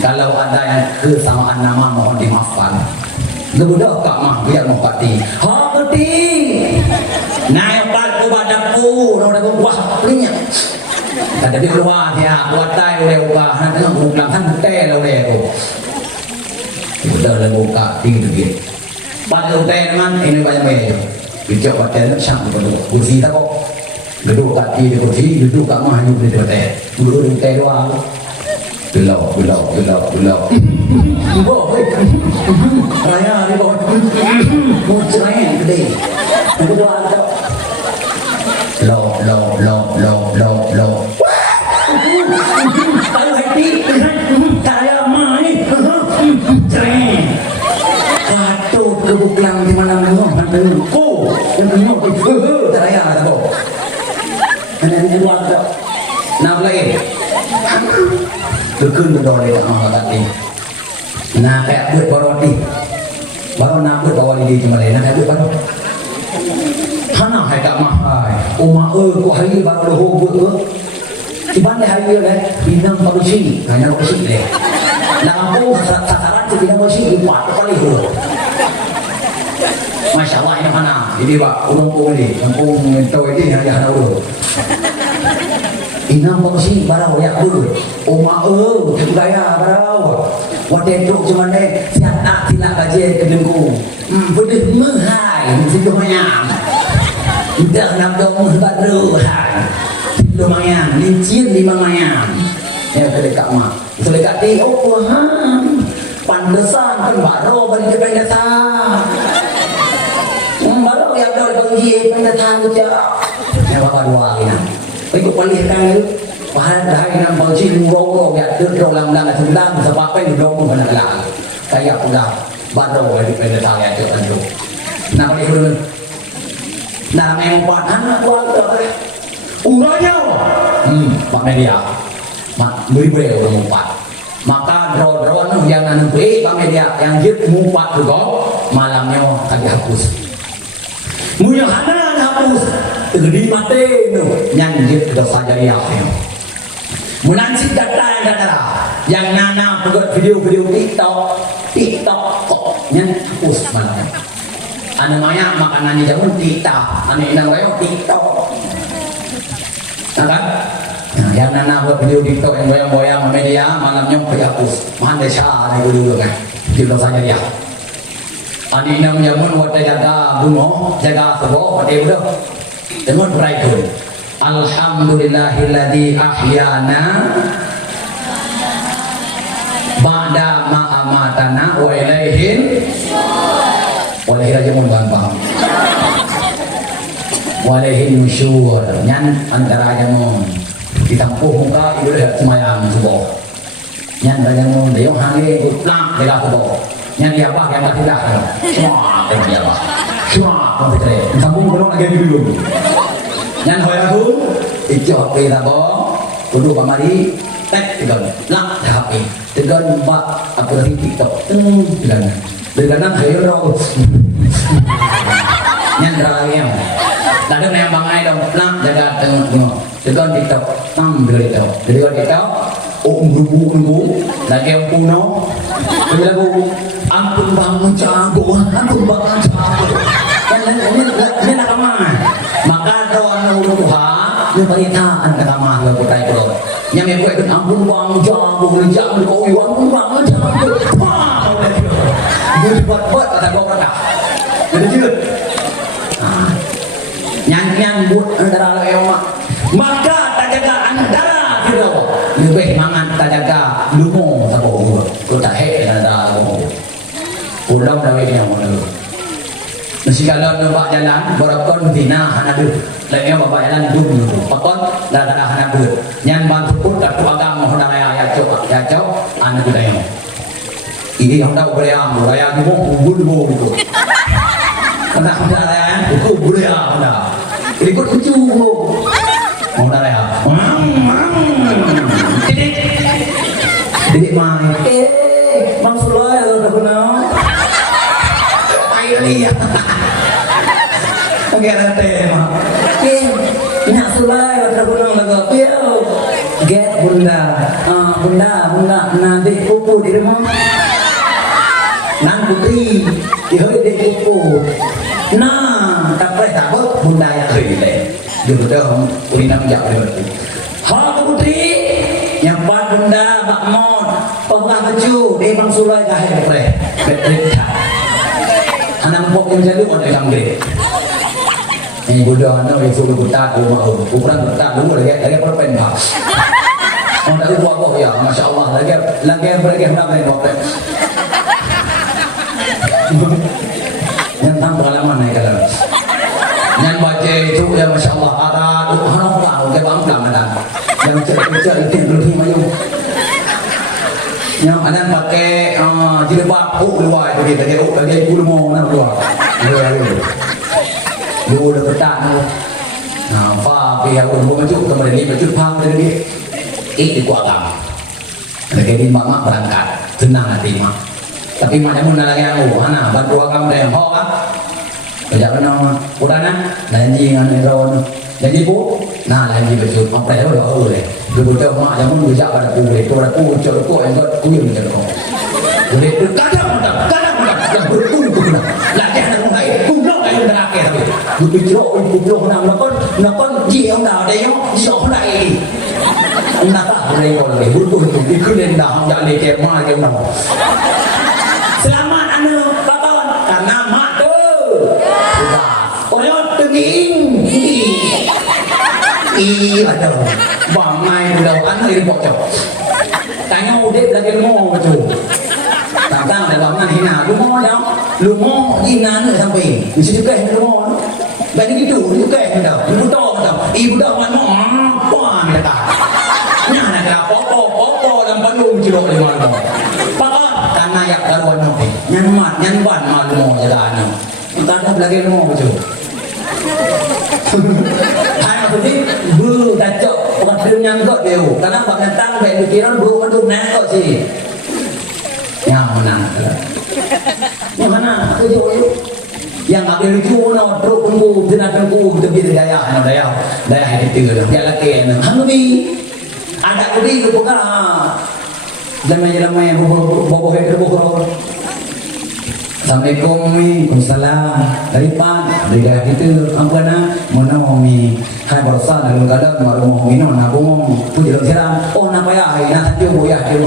kalau ada yang kesamaan nama mohon dimaafkan. Lebudah kak mah biar mempati. Hati. Naik pat kepada pu, orang dah buah punya. Kata dia keluar dia buat tay leu ka, nanti nak bukan kan teh leu. Sudah le buka tinggi tinggi. Pat leu teh man ini banyak meja. Bijak pat teh sang betul. Kursi tak kok. Duduk kat di kursi, duduk kat mah ni boleh teh. Duduk teh doang. Belau. Raya ni bawa. Mau cerai gede. Kedua ada. lo. Kalau hati saya mai. Katu kebuklang di mana mana ko yang tengok saya tak kau. Ini buat nak lagi. Kekun berdori tak mahu tadi. Nak kayak buat baroti. Baru nak buat bawa di cuma lain nak kayak buat baru. Hana hai tak mahai. Uma ko hari baru dah buat. Tiba ni hari ni bintang polisi, hanya polisi ni. Lampu sasaran tu bintang polisi empat kali tu. Masya Allah ini mana? Ini pak kampung ni, kampung tahu ini hanya tahu. Inam polisi barau ya dulu. Oma kebudaya barau. Waktu itu cuma ni siap tak tidak kaji kedengku. Boleh menghai, mesti lumayan. Tidak nak dong baru hai. Lumayan, licin di lumayan. Ya kedekat mak. Kedekat di Tuhan. Pantesan kan baru bagi pendeta. Baru yang dah bagi pendeta tu je. Ya bapak dua ini. Ikut palihkan itu. Bahan dah ini bagi lurong ya dalam tendang sebab apa yang dong mana lah. Kayak pula baru bagi pendeta ya tu anjo. Nama dia dulu. Nama yang buat anak keluarga. Uranya, Pak Media, beri udah mumpat. Maka drone yang nanti Pak Media yang jid mumpat juga malamnya akan dihapus. Munya hana hapus, tergedi mati tu, yang jid kita saja dia. Munansi data yang nana buat video TikTok kok, yang hapus malamnya. Anu maya makanan di jamun TikTok, anu inang wayo TikTok. Kan? Nah, yang nana buat video TikTok yang goyang-goyang media malamnya dihapus. Mahan desa ni dulu kan. Kita saja dia. Ani nam jamun wata jaga bunuh, jaga sebo, wata udah. Dengan beraitu. Alhamdulillahilladzi ahyana ba'da ma amatana wa ilaihin walaihi jamun bang. Walahin nusyur nyan antara jamun ditampuh muka ibu dah semayang subuh nyan jamun dia hangi utlak dia subuh nyan dia apa yang tak tidak semua dia apa semua kontre sambung belum lagi dulu nyan hoya tu ijot ke tabong kudu pamari tek tegan lak HP tegan mbak apa lagi TikTok tegan dengan hero nyan rayam. Lalu yang bangai dong, lang jaga tengok. Tegon TikTok, bila TikTok. Tegon TikTok, nunggu. Lagi yang puno, lagu ampun bangun jago. Ini nak kemana? Maka doan Tuhan, ini perintahan kata mah lagu tay pulau. Yang yang itu ampun bangun jago, jangan kau ampun bangun jago. Wah, dia buat kata kau kata. Jadi juga. Yang buat antara lemak maka tak jaga antara kita lebih mangan tak jaga lumo sabo kita ada lumo pulau dah yang mana mesti kalau nampak jalan berakon dina hanadu lagi bapak jalan dulu pakon dah ada hanadu yang bantu pun tak agama hendak ya cok anak kita yang ini yang tahu boleh raya dulu itu kena kendaraan itu boleh ikut lucu mau dah ya didik main bang Sulai tak kenal ayo lihat oke nanti mah nak Sulai tak kenal lagi get bunda nanti pupu di rumah nang putri dihoi di pupu nah tak boleh tak boleh bunda yang kiri dulu dah ulinam jauh lebih hal putri yang pan bunda makmon pengang keju di bang Sulai dah yang boleh betul anak pok yang jadi orang yang gede ini budak anak yang sudah buta rumah ukuran buta dulu lagi perpen bah orang tak lupa kok ya masya Allah lagi mereka hendak mereka yang tam pengalaman naik kalau yang baca itu ya masya Allah ada bocah itu lebih mayung. Yang anak pakai jilbab luar itu dia dia kulmo nak luar. Dia udah ketat. Nah, apa pihak umum maju kemudian dia baju pang dari dia. Itu agama. Jadi mak berangkat tenang hati mak. Tapi mak jamu lagi aku, mana bantu agama yang ho ah. Jangan nama kurana janji dengan erawan. Janji bu, nah janji baju apa ya udah deh. Dulu tu mak jamu bijak pada ku deh. Pada ku cakap ku yang buat ku yang cakap. Jadi kadang yang berkumpul kuna. Lagi ada orang lain, kumpul ayo terakhir tapi. Kumpul nak dia dah ada yang dia orang lain. Nak boleh kalau dia berkumpul ikut dia dah jangan dia mak dia orang. Selamat anu kawan karena mak tu. Orang tenging. Ada bangai dah anu ini bocor. Tanya udah lagi mau tu. Tentang dalam mana hina lumo hina ni sampai mesti juga lumo dan gitu juga dah ibu dah mana apa ni kata nyana kena popo dan balung cilok lima lumo pakak karena yak laluan nanti nyan ban malumo jalan kita ada lagi lumo betul hai maksudnya bu dacok orang nyang kok dia karena banyak tang baik pikiran bu manduk nak kok sih yang mana? Yang mana? Yang ambil itu mana? Terus tunggu, tunggu, tapi daya itu dah. Dia lagi, hamdi, ada kudi tu bukan. Lamai, bobo hektar. Assalamualaikum, Waalaikumsalam. Dari pan, dari itu apa na? Mana mi? Hai berusaha dalam keadaan maru minum, nabung, puji dalam siram. Oh, napa ya? Nak tanya boya, dia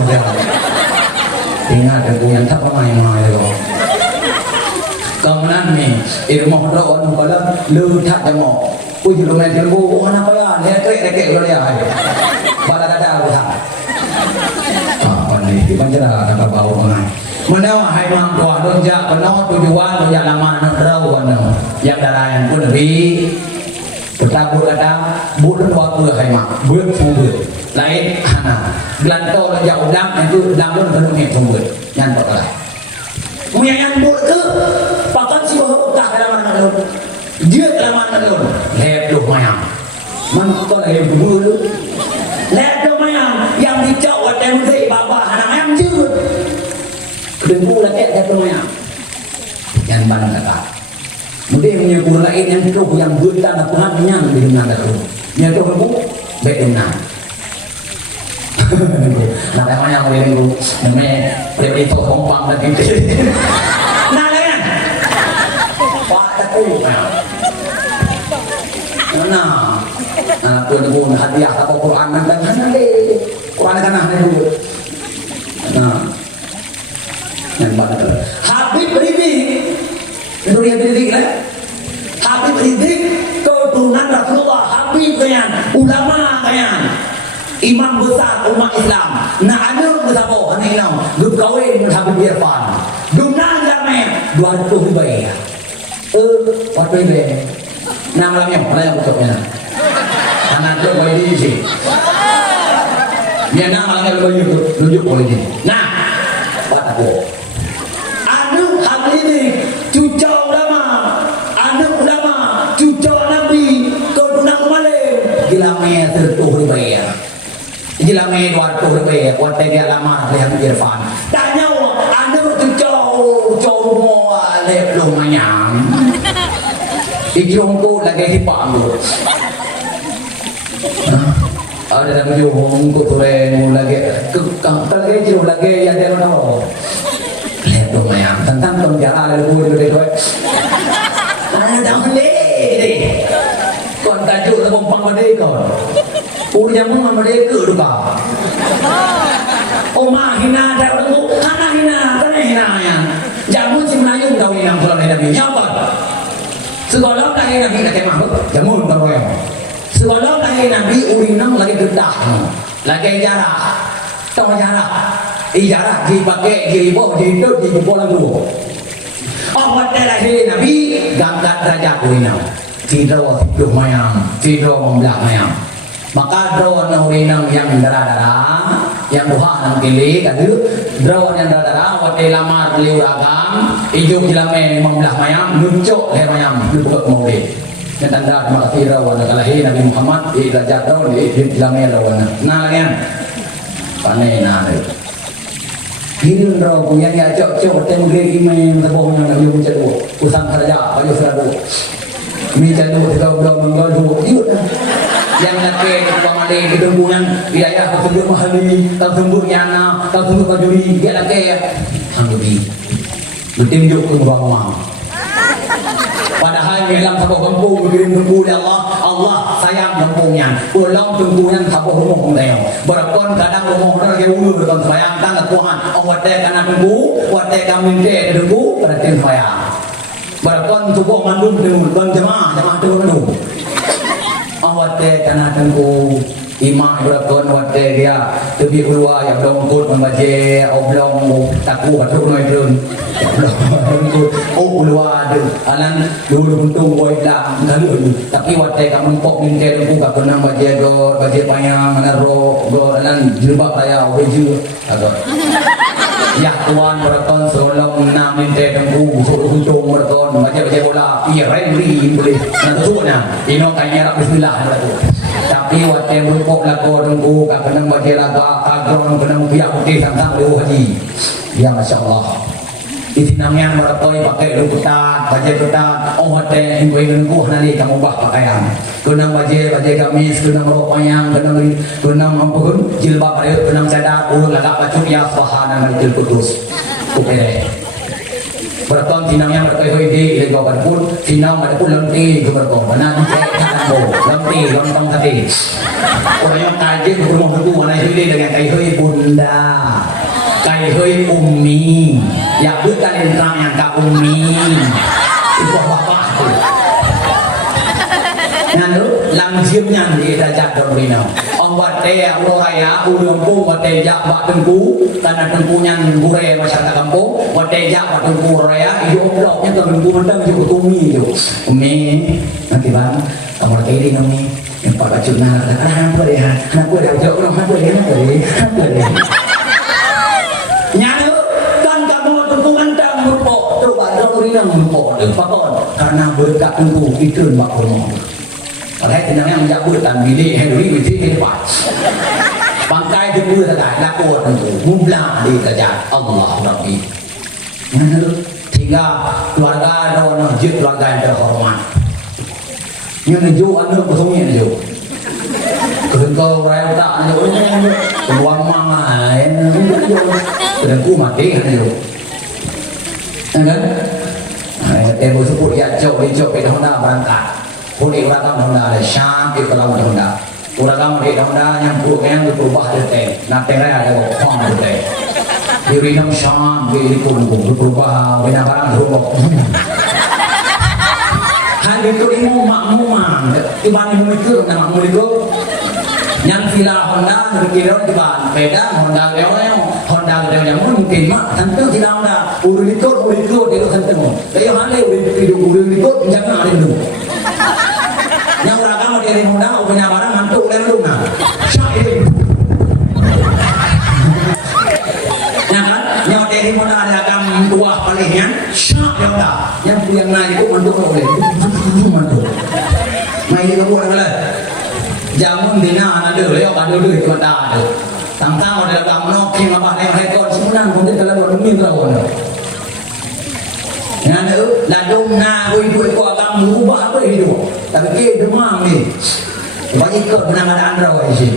ingat aku yang tak ramai tu. Kemudian ni, rumah doa kalau lu tak demo, puji rumah dia oh apa ya? Dia kerek kalau dia. Bala ada usaha. Ni di panjara tak bau mengai. Menawa hai mang tua donja penawa tujuan yang lama nak rau yang darayan pun lebih bertabur ada bulan waktu hai mang buat sungguh lain hana gelanto jauh dam itu dam pun penuh ni sungguh yang berkala punya yang buat ke pakan si bahu tak dalam mana dia dalam mana lep lu mayang man kau lagi bulu lep lu mayang yang dijawab dan dari bapa anak yang jut kedengku lagi lep lu mayang yang ban kata kemudian punya guru lain yang itu yang berdan aku hanya di dunia itu dia tu aku baik dunia nak apa yang boleh aku namanya boleh itu kompang dan gitu nah lain pak aku nah pun hadiah atau Quran dan mana deh Quran kan ada dulu nah yang mana Habib Rizik itu dia Rizik lah Habib Rizik keturunan Rasulullah Habib kayan ulama kayan imam besar umat Islam nak ada bersama anak Islam duk kahwin dengan Habib Irfan dunan ramai 200 ribu waktu itu nama lamanya mana yang ucapnya anak dia boleh di sini dia nama lamanya lebih tunjuk boleh di nah buat aku anu Habib ini cucu ulama anu ulama cucu Nabi keturunan Malik gilamnya 30 ribu Jilamai 200 ribu, kuat dia lama lihat Irfan. Tanya, anda tu jauh mua lep lumayan. Ikirongku lagi hipang tu. Ada dalam jauh ku tulen lagi, kalau jauh lagi yang dia mana? Lep lumayan. Tentang penjara lalu tu tu. Anda dah leh. Kau tajuk sebab pangwadai kau. Udah jamu mereka juga. Oma hina dah orang tu, kana hina yang. Jamu si Melayu tahu hina pulau Nabi. Siapa? Sekolah dah Nabi nak kemah. Jamu tahu yang. Sekolah dah Nabi urinam lagi gedah, lagi jarak. Tahu jarak? Jarak dipakai dibawa dihidup di bola dulu. Allah dah Nabi gangkat derajat urinam. Tidak lumayan, tidak membelah mayang. Maka draw na urinang yang darah-darah, yang buha nang kili, kadu draw yang darah-darah, wate lamar beliau agam, ijuk jilame membelah mayam, nuncuk leher mayam, lupuk maude. Yang tanda makasih draw na kalahi Nabi Muhammad, irajat draw, jilame draw na. Nah lagian, panai nah deh. Ini draw punya ya cok temu gini ime terbohong yang nabi menjadu, usang kerja, baju seradu. Mi jadu kita belum menggadu, yuk. Yang laki pamali ketunggungan wilayah tersebut mahali tersebut nyana tersebut kajuri dia laki ya angguti bertinjuk ke bawah padahal dalam sebuah kampung berkirim tunggu dari Allah sayang kampungnya pulang tungguan sebuah rumah dia berkon kadang rumah orang yang ulu berkon sayang tangan Tuhan Allah teh karena tunggu wate kami teh tunggu berarti sayang berkon sebuah mandung dengan jemaah tunggu mandung awate kana tengku ima berakon wate dia tebi ulwa yang dongkut membaje oblong taku batuk noi drun dongkut ulwa de alan dulu untung boy lam kalu tapi wate kamu pok mingke tengku ka kenang baje go baje payang naro go alan jilbab raya weju agak ya tuan berakon solong na minte tengku suruh untung berakon baje bola pi rembri boleh natuna ino kanya bismillah tapi wate berpok lako tengku ka kenang baje laga kagron kenang biak putih sang leu haji ya masyaallah itinamnya berakoi pakai lukutan baje ketat oh wate ingoi tengku nali kamu bah pakaian kenang baje gamis kenang rok payang kenang ampun jilbab ayo kenang cadar ulun laga pacuk ya subhana malikul qudus upere berton tinamnya berkai hoidi lego pun tinam ada pun lemti berko mana dicek lemti lontong tadi orang yang kaji ke rumah buku mana hoidi dengan kai hoi bunda kai hoi ummi ya bukan entang yang ka ummi itu apa tu nanu langsiumnya di derajat dorina orang teh raya ulun ku wate jak bak tengku tanah tengkunya gure masyarakat kampung wate jak bak tengku raya iyo bloknya tengku mendang juga umi itu umi nanti bang kamu lagi di umi yang pak baju nak anak boleh anak boleh jauh orang anak boleh nyanu kan kamu tengku mendang merupok coba dorina merupok pakon karena berkat tengku itu mak rumah Padahal tenangnya menjabut dan bilik Henry Witty ini pak bangkai tunggu terkait laku tentu mublah di kerajaan Allah Rabbi hingga keluarga dan masjid keluarga yang terhormat yang naju anu kosongnya naju kau raya tak naju keluar mama dan ku mati naju kan temu sebut ya jauh ke Honda berangkat Kuli uragam Honda ada Syam itu kalau Honda uragam di Honda yang yang berubah dete nak terai ada kong dete di rinam Syam di kumpul berubah bina barang berubah hal itu ilmu makmumah dibanding mikir nama muligo yang sila Honda berkira tiba beda Honda yang mungkin mak tentu tidak Honda urulikot itu tentu tapi hal itu urulikot jangan ada dulu yang ragam dari Honda punya barang mantuk dan lunga syahid ya kan yang dari Honda ada ragam buah palingnya syahid yang yang naik itu mantuk oleh mantuk main itu bukan lah jamun dina ada leo ada dulu itu ada tang-tang ada ragam noking apa yang rekod semuanya mungkin kalau demi lawan yang itu ladung na itu agam berubah apa itu tapi dia demam ni bagi ikut penanganan andra wajib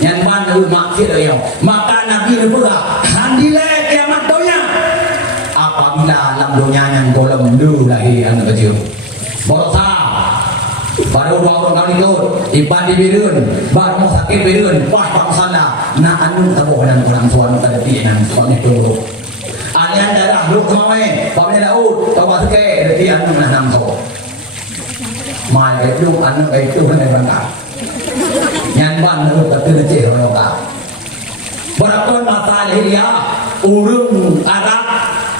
yang mana maksud dia maka Nabi berkata handilai kiamat dunia apabila alam dunia yang golem dulu lahir anak kecil borosa baru dua orang kali ikut ibadah di birun baru mau sakit birun wah pangsana na anu tabuh dan orang suan tadi pian soalnya dulu alian darah lu kemana pamela Daud tahu ke dia anu nah namso mai cái lúc ăn cái chỗ này bằng cả nhàn ban nữa tập tư chế rồi cả berakon mata lahirnya urung Arab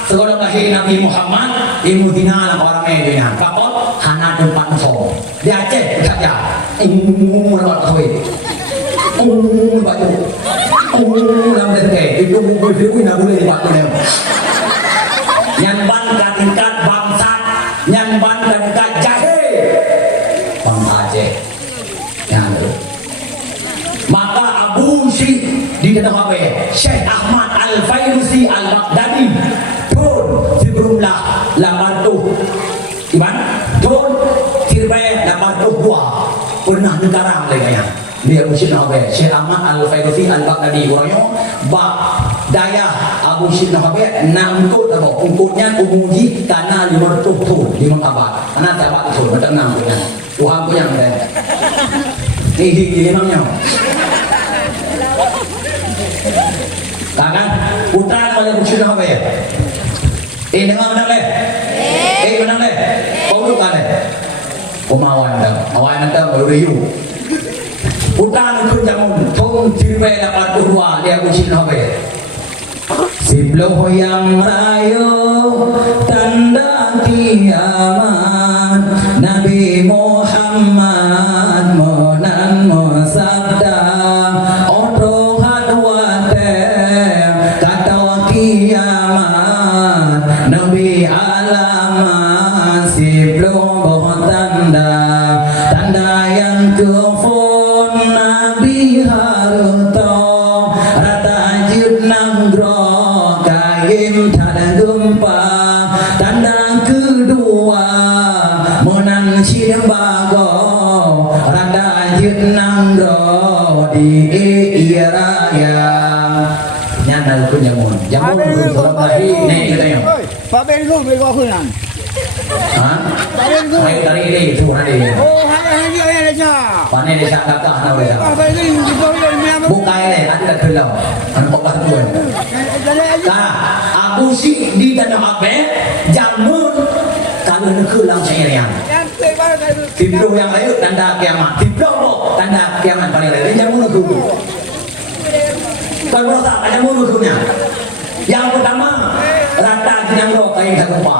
sekolah lahir Nabi Muhammad di Madinah orang Medina kapot hana tempat song di Aceh saja lewat kawin baju lam dete itu buku nak boleh buat tu yang ban tingkat bangsat yang ban tingkat jahe bangsa Aceh yang itu maka Abu Syekh di dalam Syekh Ahmad Al-Fairusi Al-Baghdadi turun sebelumlah 800 gimana? Turun tirbai 802 pernah negara lagi dia Syekh Nawawi Syekh Ahmad Al-Fairusi Al-Baghdadi orangnya bak daya Abu Syekh Nawawi nangkut atau ungkutnya umuji tanah 500 tu 5 abad karena abad itu macam nangkutnya Tuhan punya ini memangnya kan putra oleh Syekh Nawawi dengar benar leh benar leh kau lupa leh kumawan dah awan dah baru you putra itu jamun thong tirbai dapat dua dia Syekh Nawawi Sibloh yang rayu tanda kiamat Nabi Muhammad monan mosabda Otro hadwate kata kiamat Nabi alamat Sibloh boh tanda tanda yang kufun Nabi haruto rata jib nanggro tak gempa tanda kedua menang bago rada jenangro di iraya nyana ku jamun lahi nih katanya Pak Bengu bego kunan. ha Pak Bengu. Hai dari ini tu hari Oh, hari ini desa. pane desa kakak na wala Pak Bengu di bawah ini apa? bukai le ada kelau an kok bantuan Nah, Abu Syekh di tanah Abe jamun kalau negeri lang yang Tiblo yang lain tanda kiamat Tiblo tanda kiamat paling lain jamun negeri kalau rasa jamun negerinya yang pertama rata jenang roh kain gempa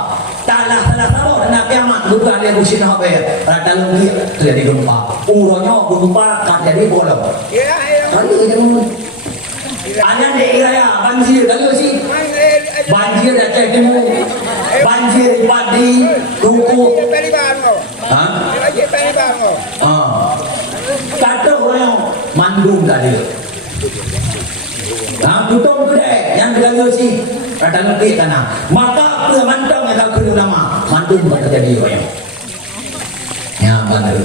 tanah sama tanda kiamat bukan dia Abu Syekh Abe rata lagi terjadi gempa uronya gempa kan jadi bolong kali jamun hanya di iraya banjir kalau sih banjir Aceh Timur banjir Padi Duku kata orang mandung tadi tutung gede yang kalau sih kata lebih tanah maka mantong yang kau lama mandung terjadi orang ya benar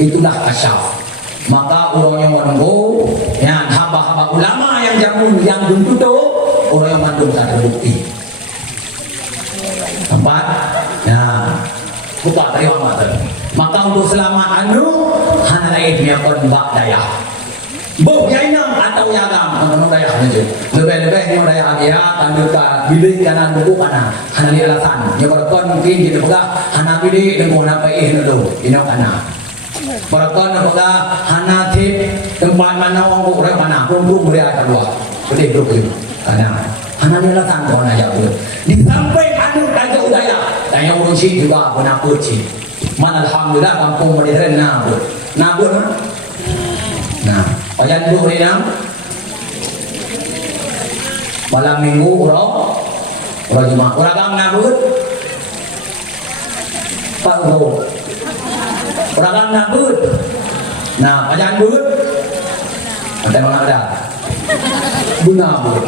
itulah kasyaf maka orangnya menunggu yang hamba-hamba ulama yang jamun yang dulu tu orang yang mandung tak terbukti tempat ya buka terima mata maka untuk selamat anu hanya lain dia kon bak daya buk yainam atau yagam menurut daya lebih-lebih yang daya agia tanduka bilik kanan buku kana hanya ni alasan yang berkon mungkin kita pegang hanya bilik dengan apa dulu ini kana Barakon apabila hana tip tempat mana orang orang mana pun beria keluar boleh betul karena hana dia lah tangkon aja tu di sampai anu taja udaya tanya urus juga pernah kurci mana alhamdulillah kampung modern nabut nah ojan dulu ni nam malam minggu orang Jumat orang kam nabut Pak Ugo orang nabut nah ajan but ada mana ada bunabut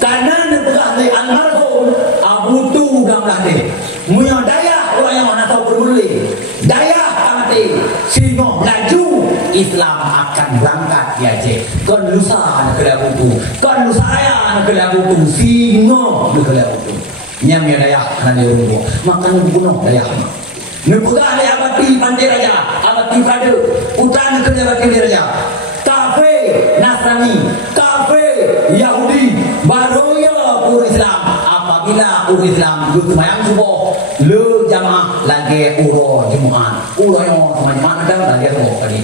karena negara almarhum Abu Tu gamlah deh muya daya orang yang mana tahu bermuli daya amati sehingga laju Islam akan berangkat di Aceh kon lusa negara buku kon lusa raya negara buku sehingga negara buku nyamnya daya nanti rumbu makan bunuh daya Negara ni abadi Pantai Raja, abadi Prada, utara negeri abadi Raja. Kafe Nasrani, kafe Yahudi, baroya ur Islam. Apabila ur Islam bersemayam subuh, le jamaah lagi uro Jumaat. Uro yang semayam ada lagi subuh tadi.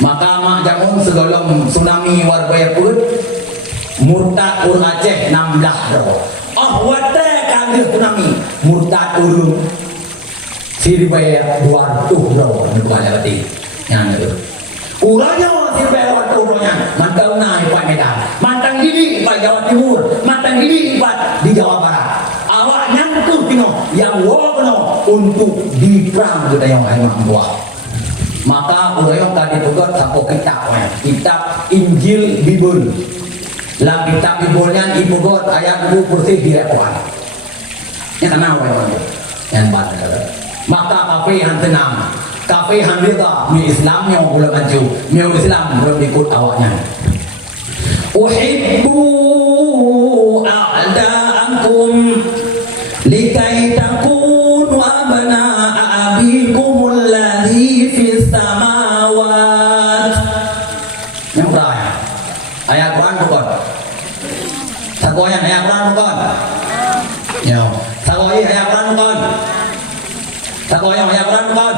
Maka mak jamun segolong tsunami warbaya pun murtad ur Aceh 16 roh. Oh wate kami dia kunami murtad urung siribaya dua tuh bro dua lewati yang itu uranya siribaya dua tuh bronya mantau naik Pak Medan mantang gini Pak Jawa Timur mantang gini Pak di Jawa Barat awak nyangkut kino yang wogno untuk diperang kita yang hanya buah maka urayong tadi juga satu kitab Injil Bible dalam kitab Bible-nya ibu God ayat bu bersih direkwan yang kenal yang bandar maka kafe yang tenang kafe yang rida mi Islam yang belum maju mi Islam belum ikut awaknya uhibbu a'da'akum likai takunu abna'a abikum alladhi fis samawat yang berapa ayat Quran bukan sagoyan ayat Quran bukan ya sagoy ayat Quran bukan sagoyan ayat Quran bukan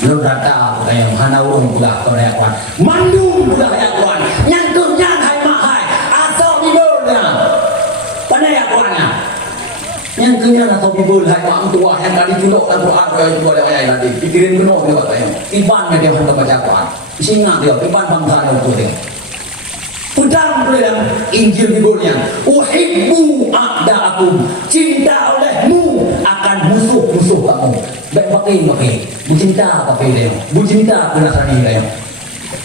lu data yang hana urung pula kau ayat Quran mandung pula ayat Quran nyantur nyang hai mahai asal bibulnya pada ayat Qurannya yang kenyang atau bibul hai mak tua yang tadi julok Al-Quran yang juga ada ayat tadi pikirin benar dia katanya iban dia hendak baca Quran singa dia iban bangsa dia itu dia pedang dalam Injil Bible-nya uhibbu a'da'akum cinta olehmu akan musuh-musuh kamu baik pakai bucinta pakai dia bucinta penasani dia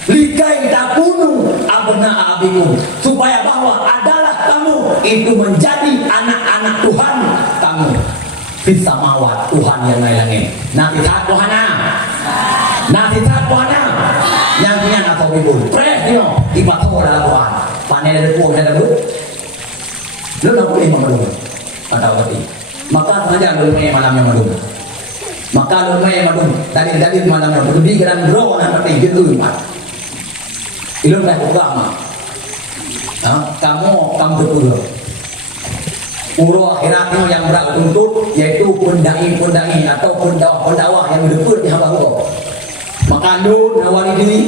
likai takunu abna abikum supaya bahwa adalah kamu itu menjadi anak-anak Tuhan kamu fis samawat Tuhan yang lain-lain nasihat Tuhana nasihat Tuhana yang punya atau Bible pres dia ibadah dalam Tuhan panen dari puang dalam lu nak boleh malu atau tapi maka saja lu malam yang malu maka lu malu dari malam yang lebih dalam bro nak pakai gitu mat ilmu dah agama kamu betul uro akhiratnya yang berat untuk yaitu pendai atau pendakwah yang dekat di hamba Allah maka lu nawali diri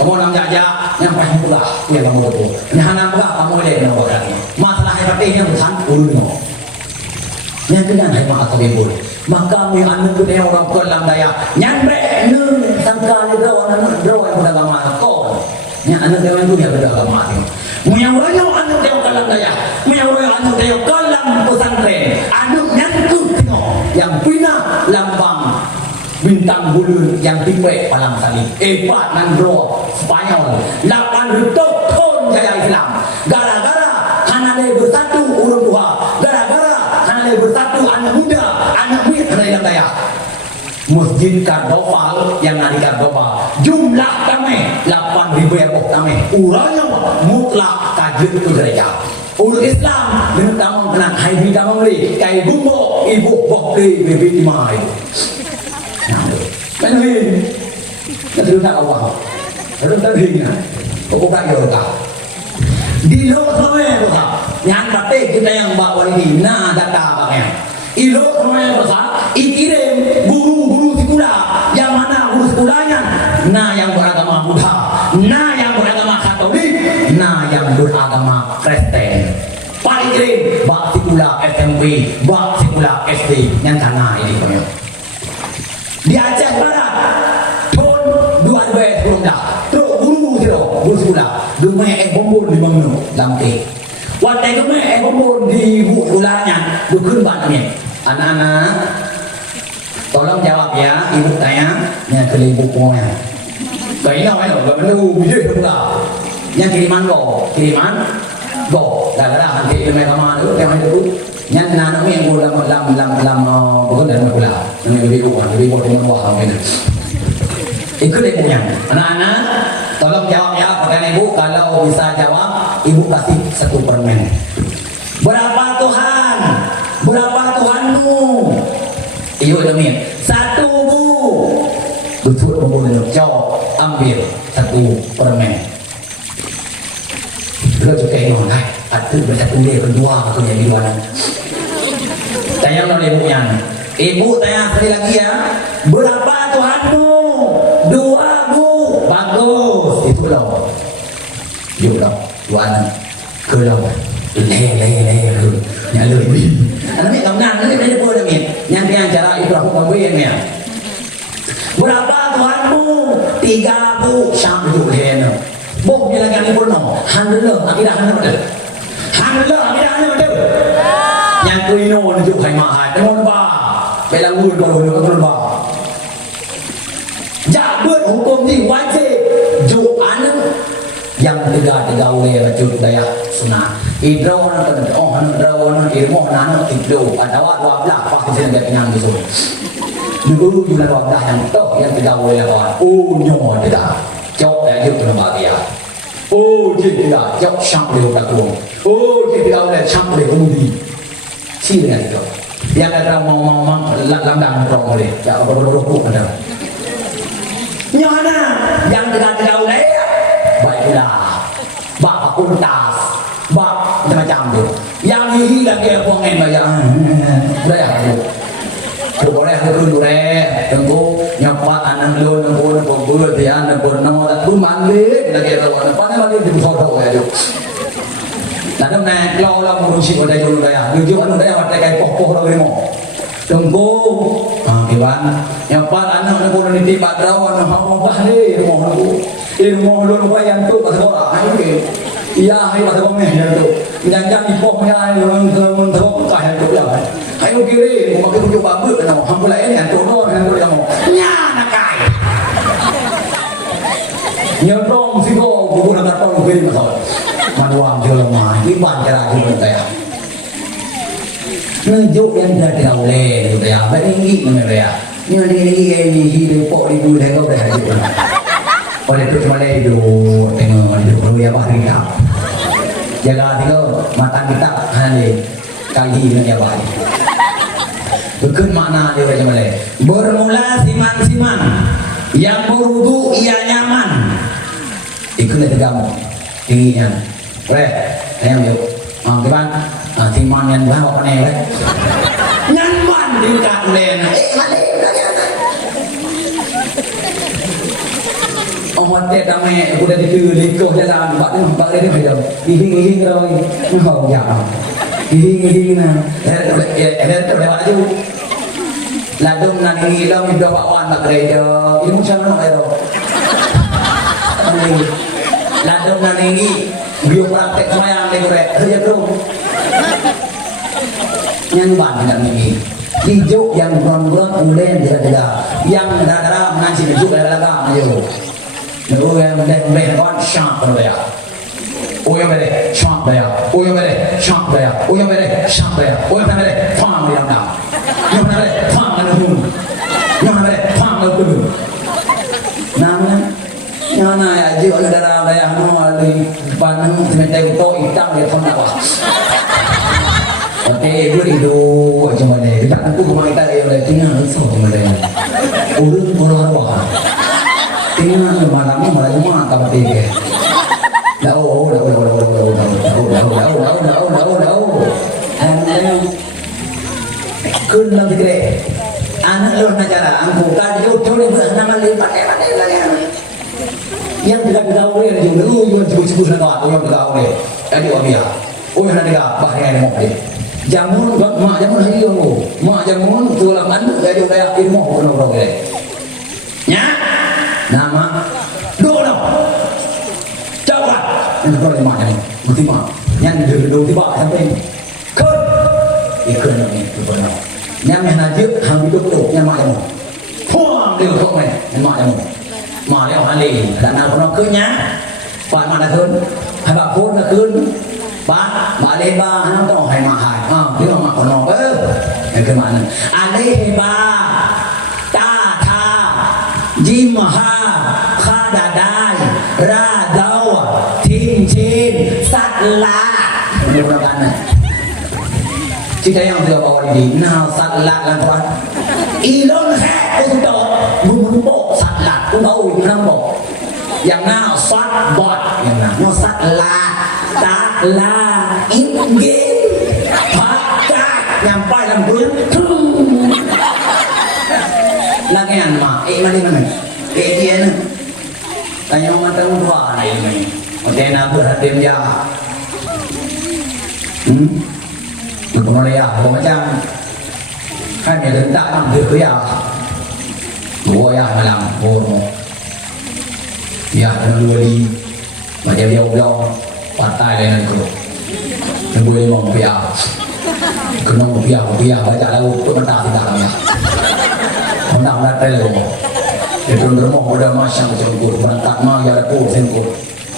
kamu nak jajak yang paham pula yang kamu betul ini hana pula kamu boleh nawar masalah hebatnya bukan urunnya yang kena hebat atau bebul maka mi anu punya orang kolam daya nyampe nu sangka itu orang yang beragama kau yang anu dewan tu yang beragama mu yang orang anu dewan kolam daya mu yang orang anu dewan kolam pesantren anu nyangkut yang pina lambang bintang bulu yang tipe palang salib epat nan bro Spanyol 8 rutuk ton jaya Islam gara-gara hana le bersatu urut dua gara-gara hana le bersatu anak muda anak muda yang daya Masjid Kardofal yang ada di Kardofa jumlah kami 8.000 ekor kami uranya mutlak tajud ke gereja urut Islam dengan tamu kenang hai bidang muli kai gumbo ibu bokti bibi timai Menuhin, nanti nak awak, nanti terhingga, kau tak jauh di luar sana besar, yang kata kita yang bawa ini, nah data baknya, di luar sana besar, ikirim guru sekolah, yang mana guru sekolahnya, nah yang beragama Buddha, nah yang beragama Katolik, nah yang beragama Kristen, paling kirim bak sekolah SMP, bak sekolah SD, yang tanah ini kami. Di Aceh Barat tahun 2010 terus guru sekolah gemeh bombol di mana lampe waktu gemeh bombol di ulahnya dukun batnya anak-anak tolong jawab ya ibu tanya yang kelibu punya baiklah gak perlu video pula yang kiriman go dah nanti gemeh kama tu yang itu yang anak yang lam bukan dari pula yang lebih dengan wah ini itu dia punya anak-anak tolong jawab ya pertanyaan ibu kalau bisa jawab ibu kasih 1 permen berapa Tuhanmu ibu demi 1 bu betul membunuh jawab ambil 1 permen lo juga ingin ada bersatu dia berdua atau jadi dua tanya oleh ibu tanya sekali lagi ya berapa Tuhanmu 2 bu bagus itu loh yuk loh 2 ke loh le nhà lười đi nó bị cầm nang nó bị bơ được miệng yang yang cara itu aku ngomongin ya berapa tuanmu 30 sampai hen bok ni lagi ni pun no handle akidah handle akidah handle yang kuino ni juga hai mahal demon ba bela ul kalau ni kontrol ba ja buat hukum ni wajib ju anak yang tiga oleh wajib daya sunnah idro na kan oh idro na ilmu na idro ada wa bla pasti sini dia penyang gitu dulu bulan wadah yang toh yang tiga oleh kawan oh nyawa tidak jauh dari itu bahagia oh tidak jauh sampai ke belakang oh tidak oleh sampai ke budi sih dengan itu yang ada mau lamdang orang oleh ya berdoa ada nyana yang tidak oleh baiklah bak kuntas bak macam tu yang ini lagi pengen bayar dah tu tu boleh tu dulu tengku nyapat anak lu nak buat dia nak bernama tak tu mandi lagi lawan apa ni mandi di foto ya tu nanti nak lau lau ngurusi pada dulu dah jujur anu dah awak tak kayak poh lagi mau tengku kiwan nyapat anak nak buat ni tiba draw nak mau bahli mau aku ilmu lu lupa yang tu pasal orang hai iya hai pasal orang yang tu jangan ipoh nya lu mentok tak yang tu lah hai lu kiri mau makan tujuh babu nak hang pula ini yang tu yang tu yang nya nak kai nyodong si go buku nak tong kiri pasal manuang je lemah iban cara tu saya nunjuk yang dah dioleh tu ya beringi mengeria nyodi ni report itu dah kau dah hadir oleh itu cuma itu tengok itu ya bahari tak jaga tengok mata kita hanya kali ini ya bahari bukan makna dia macam mana bermula siman yang berwudu ia nyaman ikutlah tegamu tingginya boleh ayam yuk kawan siman yang bawa apa ni nyaman di dekat len orang dia kami sudah dikau jalan bak dia macam hing rồi nó hầu dạ hing nè itu lewat tu ladum nanti ladum itu bawaan tak kerja ini macam mana itu ladum nanti bio praktek semayang di korek kerja tu yang banyak ini hijau yang berang ulen tidak yang darah nasi hijau darah ayo nếu em mẹ con sharp rồi à ôi em đây sharp đây à ôi em đây sharp đây à ôi em đây sharp đây à ôi em đây phang đi làm nào nhưng mà đây phang là hùng nhưng mà đây phang là hùng namanya yang na aja ada darah daya no di panang sementai to hitam dia thon apa oke itu cuma deh kita aku kemarin kita oleh tinggal so cuma deh urut orang tinggal malam malam cuma tak tiga lau kun lagi deh anak lu nak cara angku kan itu cuma nama lipat yang tidak digawe ni juga lu cubu-cubu nak yang digawe jadi dia oh yang ada bahaya ni mau dia jamun mak jamun hari yo mak jamun tulang anu jadi kayak ilmu kono dia nya nama dono coba ini kalau mak ni mesti mak yang dulu tiba sampai kun ikut ni tu benar yang najib hang itu tu yang mak jamun puang dia kok ni mak jamun mà leo hả lì là nào nó cứ nhá phải mà là hơn hai bà phun là hơn bà lên ba nó to hay mà hài cái mà mặc của nó cái mà này ali ba ta tha jim ha kha đà đai ra đâu thiên trên sát la nhiều là bạn này chứ thấy không thừa bảo gì nào sát la làm quan y lớn khác cái đó muốn bộ sát la cũng đâu năm bộอย่างน่าซัดบอดอย่างน่าซัดลาตาลาอินเกพักกาอย่างป้ายลำพื้นทึ่งแล้วแกนมามันนี่มันเดียนแต่ยังมันต้องว่าอะไรมันแต่น่าเบื่อเต็มยา Betul ya, macam kan dia rentak kan dia ya. Dua ya malam, ya dengan dua di macam dia bilang partai lain itu. Yang boleh mau biar, kena biar baca lagu tu mentah tidak kami. Hendak terlalu. Itu rumah udah masang cengkur, berangkat mah ya aku cengkur.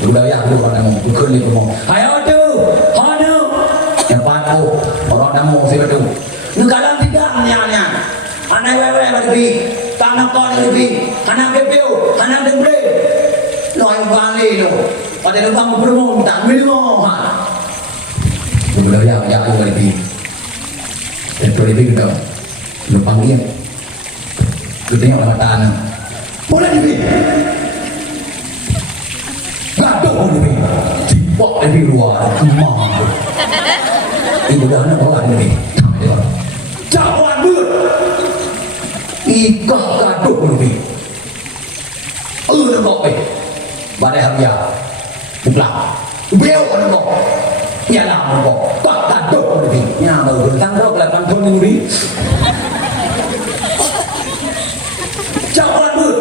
Udah ya lu orang mau, bukan ni rumah. Ayo tu, hana. Yang patu orang namu si betul. Negara tidak nyanya. Anak wewe lebih, tanah kau lebih, anak bebeu, anak dembre. Loh yang balik lo, pada lubang berumur tak minum. Udah ya aku lebih. Dan lebih kita, lu panggil. Kita tengok dalam tanah. Boleh lebih. Gaduh lebih. Cipok lebih luar. Kemang. Ibu dah nak bawa lebih. Cawan ber. Ikah gaduh lebih. Nak bawa lebih. Badai hamya. Buklah. Beliau nak bawa. Ialah nak bawa. Kak gaduh lebih. Yang berhutang rok 8 tahun lebih. Jangan ber,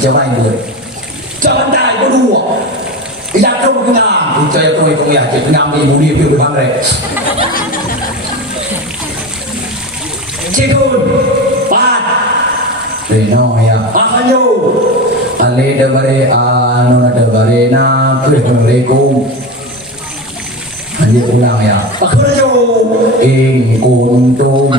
jangan ber, jangan dah berdua. Yang kau kenal, saya kau itu ya, kita kenal di budi itu berbangre. Cikun, pat, reno ya, akanyo, ale debare anu debare na, assalamualaikum. Anjir ulang ya, akanyo, kuntum.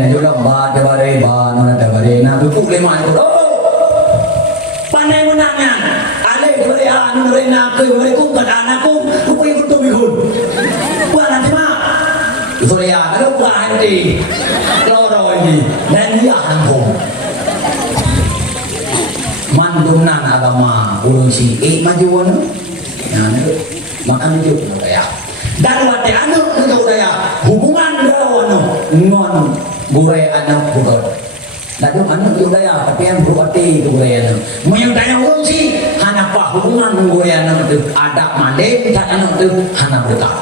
Najulang ba dabare ba nuna dabare na dukuk lima itu. Oh, pandai menangnya. Ale dabare anu rena ke dabare kum kada anakku rupanya betul bihun. Buat nanti mak. Sorry ya, kalau bukan nanti. Loro ini dan dia hantum. Mandumnan agama urusi maju anu. Nah, makan itu ya. Dan wate anu itu ya hubungan dawan ngon gure anak bukan. Lalu anak itu ya tapi yang berarti itu gure anak. Menyudahnya urung sih hanapa hubungan gure anak itu ada mandem tak anak itu hanap dekat.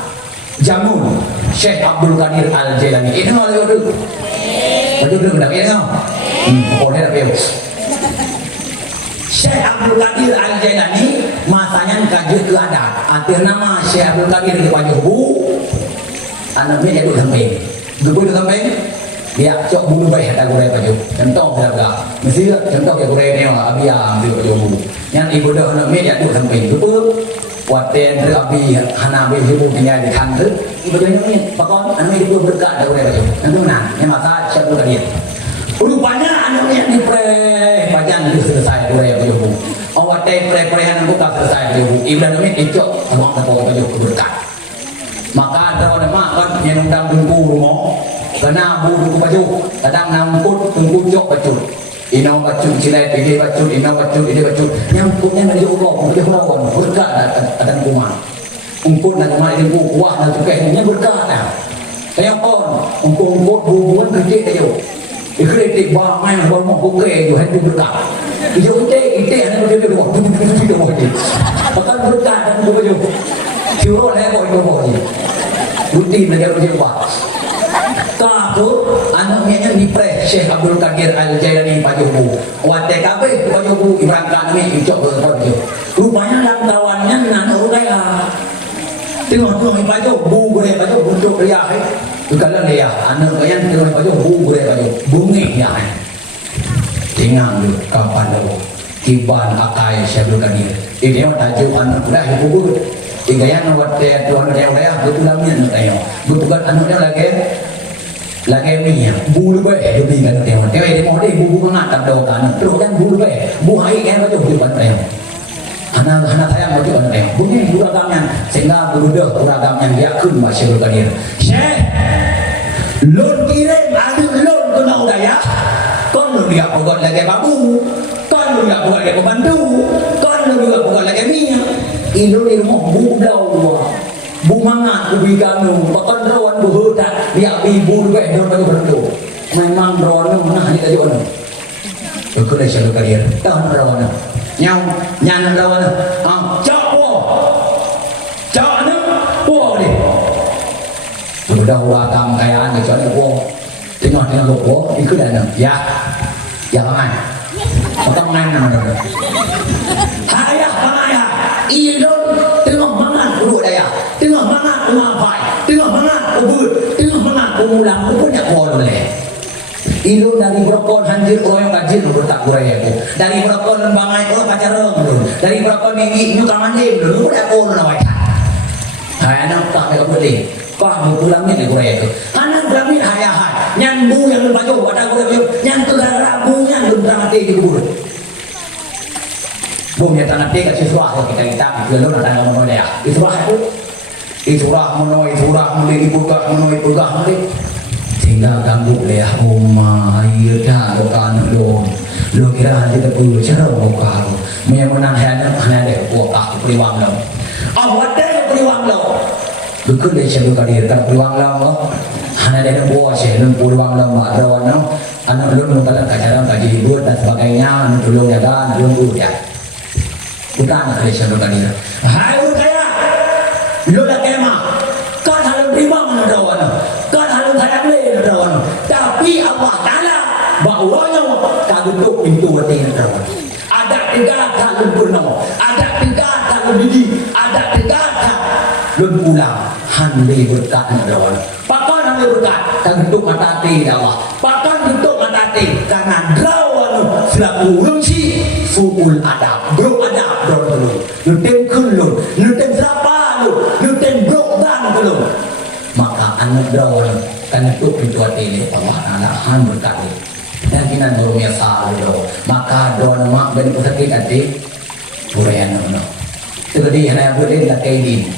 Jamun Syekh Abdul Qadir Al-Jailani ini malah itu. Baju belum dah ya. Boleh dah ya. Syekh Abdul Qadir Al-Jailani masanya kaji ke adat. Arti nama Syekh Abdul Qadir di wajah bu. Anaknya jadi samping. Dulu di samping dia cok bulu baik ada gurau baju. Contoh berapa? Mesti contoh ya gurau ni orang abiang di baju bulu. Yang ibu dah anaknya jadi samping. Dulu waten terapi hanabi ibu tinggal di kantor. Ibu dah ni pakon anaknya itu berkat ada gurau baju. Tentu mana? Yang masa Syekh Abdul Qadir. Rupanya anaknya di pre bagian itu selesai gurau baju bulu. Awak pre-prehan aku tak selesai baju. Ibu dah ni icok sama kapal baju berkat. Maka ada orang makan yang undang tunggu rumah kena bulu baju kadang namput tunggu jok baju inau baju cilai pergi baju inau baju ini baju yang punya dari Allah dia perawan berkat ada rumah umput nak rumah ini buah nak juga ini berkat saya pun umput hubungan kerja dia ikretik bang main baru mau buka itu hati berkat dia ite ada dia dua dia bahkan berkat dan baju Curo leh kau itu kau ni, rutin negara Jawa. Kamu anaknya yang dipres Syekh Abdul Qadir Al-Jailani pajubu. Wate kabe pajubu ibrangkan ni icok berkau. Rupanya dalam kawannya nana udaya. Tengok pajubu gure pajubu untuk dia. Kalau dia anak yang tengok pajubu gure pajubu bungi dia. Tengok tu kapan tu kiban akai Syekh Abdul Qadir. Ini orang tajuk anak dah ibu. Tiga yang buat tuan dia udah betul amin tayo. Betul kan anu dia lagi minyak bulu bae lebih kan dia. Dia mau dia bubu mengatap doa kan. Terus kan bulu bae. Bu hai kan macam tu kan tayo. Anak saya mau tu kan tayo. Bunyi buragamnya sehingga bulu dah buragamnya dia kun Syekh Qadir. Syekh lon kirim ada lon kena udaya. Kon lu dia pokok lagi babu. Kon lu dia pokok lagi pembantu. Kon lu dia pokok lagi minyak. Ilu ni rumah budau, bumangat kubiganu, pakan rawan buhudak, dia ibu juga yang dorang berdua. Memang rawan mana ni tadi orang. Berkulah Syekh Qadir, tahun rawan. Nyau, nyanan rawan. Capo, Chọn nó Ủa đi Udah udah kayaan ke chọn nó Tengok lục bố Đi cứ đàn nào Dạ Dạ không ai Không ăn nào được Hai ya Bang ayah Iya dong Tengok mangan Duduk dah ya Tengok mangan Umafai Tengok mangan Ubud Tengok mangan Umulang Itu banyak boleh Ilu dari berokon hanjir orang yang kajir lu tak kuraya aku. Dari berokon lembangai orang pacareng lu. Dari berokon nengi nyuka mandim lu udah kon na wae. Hai anak tak ada boleh. Kau mau pulangnya di kuraya aku. Karena berani hayahan nyambu yang lu baju pada kuraya yang rabu yang lu berangkat di kubur. Bumnya tanah tiga siswa kita lu nak tanya mana dia. Itu aku. Itu mulai dibuka mulai tinggal ganggu leh rumah iya dah lo kan lo kira hati terpuluh cerah lo kau menang hanya dek buat aku periwang lo awak dek periwang lo betul deh saya bukan dia kan periwang lo hanya dek buat saya lo periwang lo mak rawan lo anak lo mendapat kacaran kaji hibur dan sebagainya tolong ya kan tolong dulu ya bukan anak saya bukan dia hai lo kaya lo dah kemah kan halam periwang lo rawan kan halam sayang le rawan tapi Allah Ta'ala bawanya tak duduk pintu hati rawan ada tiga tak lumpurno ada tiga tak lubidi ada tiga tak lumpulang hanli berkat rawan pakan hanli berkat tak duduk mata hati Allah pakan duduk mata hati karena rawan selaku rumsi fuul adab bro adab dulu nutem kulun nutem serapa nutem bro dan dulu maka anak rawan kan itu pintu hati ini Allah Ta'ala han berkati dan kita berumia selalu maka doa nama dan pusakit hati burayan nama jadi hanya boleh nak kaidi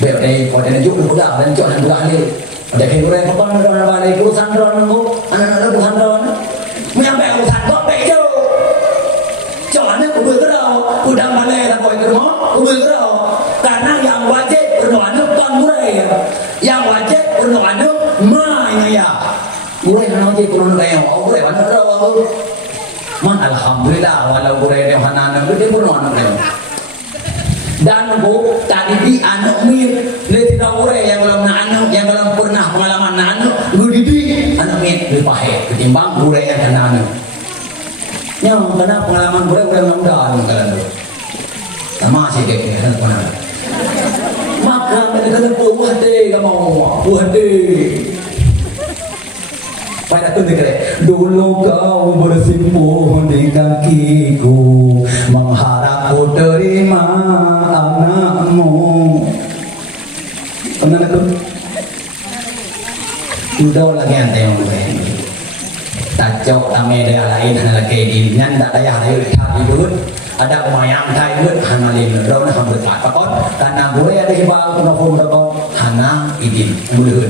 berarti pada najuk budak dan cok dan budak ni pada kain burayan apa doa balik urusan doa nama anak-anak urusan doa menyampai urusan doa bejo cok anak kubur terau udang balik tak boleh terima kubur terau karena yang wajib berdoa kan burayan yang wajib berdoa ya boleh nak je kurang kaya boleh mana tahu man alhamdulillah walau boleh dia hanan dia pun anak dia dan bu tadi di anak mir le tidak boleh yang belum anak yang belum pernah pengalaman anak gudi anak mir lebih pahit ketimbang boleh yang anak yang pernah pengalaman boleh mengamdan kalau sama sih kekeh pernah maka mereka buah deh kamu buah deh pada tuh dikira dulu kau bersimpuh di kakiku mengharap ku terima anakmu pernah itu udah lagi ante yang gue tak jauh tamai dia lain hanya lagi di nyan tak ayah dia lihat dulu ada mayang tai dulu hana lin rau nak berkat pakon karena gue ada hibau penopong berkau hana idin mulun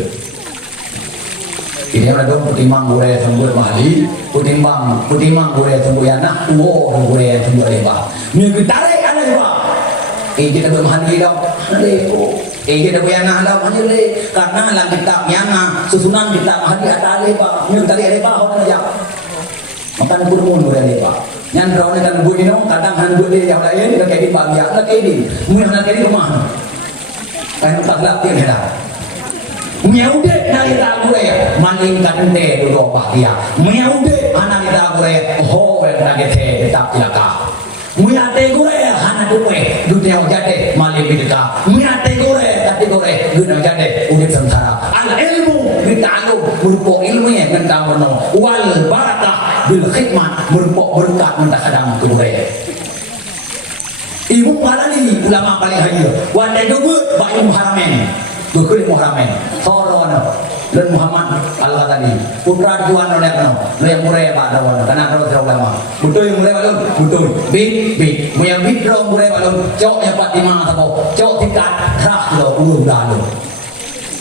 ini ada putimang gure sembur mali putimang gure sembur yana uo gure sembur leba ni tarik ana leba kita bermahali dong lebo kita bayana dah mahali karena lang kitab yana susunan kitab mahali ada leba ni tarik leba hon aja makan kurmun gure leba yang draw ni kan bunyi dong kadang han gure yang lain ke kayak di bagian ke kayak di mu yang kayak di rumah kan tak lap dia dah Meaude nari tagure maning kadente do bahagia. Meaude nari tagure ho nagete tak tilaka. Meate gure hana dupe dunia jade maling bidka. Meate gure tapi gure dunia jade udip sengsara. Al ilmu bita'alum berupa ilmu yang ngendamono wal barakah bil khidmat berupa berkat mentakadam gure. Ibu malali ulama paling hadir. Wanda dubut bayu haramen. Berkulit Muhammad, Thorona, dan Muhammad Al-Ghazali, putra Tuhan oleh kau, yang murai pada wana, karena kau terlalu lama. Betul yang murai balon, betul. Bit, yang bit rong murai balon, cok yang 45 atau cok tingkat terah lo ulu dalu.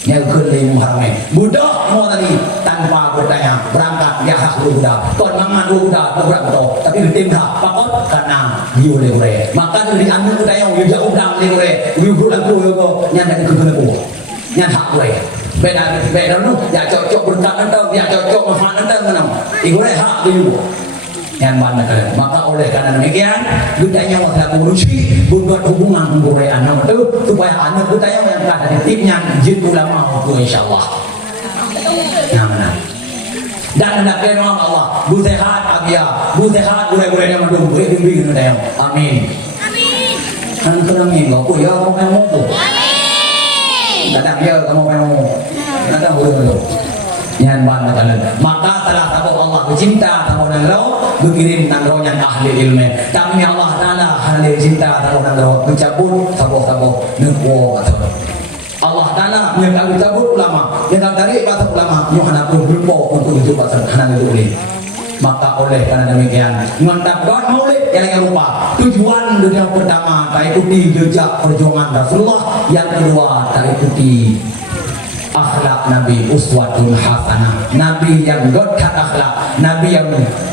Yang kulit Muhammad, budak mau tadi tanpa bertanya berangkat biasa budak, tuan mangan budak berangkat tu, tapi tim tak, pakot karena dia oleh murai. Maka dari anu budaya yang jauh udang oleh murai, budak tu nyanda ikut aku. Yang tak boleh beda nu ya cocok berkat nanti ya cocok manfaat nanti mana ibu hak dulu yang mana kalian. Maka oleh karena demikian budaya waktu manusia buat hubungan dengan anak itu supaya anak budaya yang ada di tipnya jin ulama itu insyaallah. Yang mana? Dan hendaknya memang Allah bu sehat abia bu sehat boleh yang mendung boleh bimbing budaya. Amin. Kan kena minggu aku ya kamu mau tu. Kadang ya kamu mau. Kadang boleh. Yang mana kalian. Maka telah tahu Allah bercinta tahu nangro berkirim nangro yang ahli ilmu. Tapi Allah Taala ahli cinta tahu nangro mencabut tahu nekwo atau Allah Taala yang cabut ulama yang tarik bahasa ulama yang hendak berpo untuk itu bahasa hendak itu boleh. Maka oleh karena demikian mantap doa maulid yang lupa tujuan dunia pertama tak ikuti jejak perjuangan Rasulullah, yang kedua tak ikuti akhlak Nabi uswatun hasanah, Nabi yang godhat akhlak, Nabi yang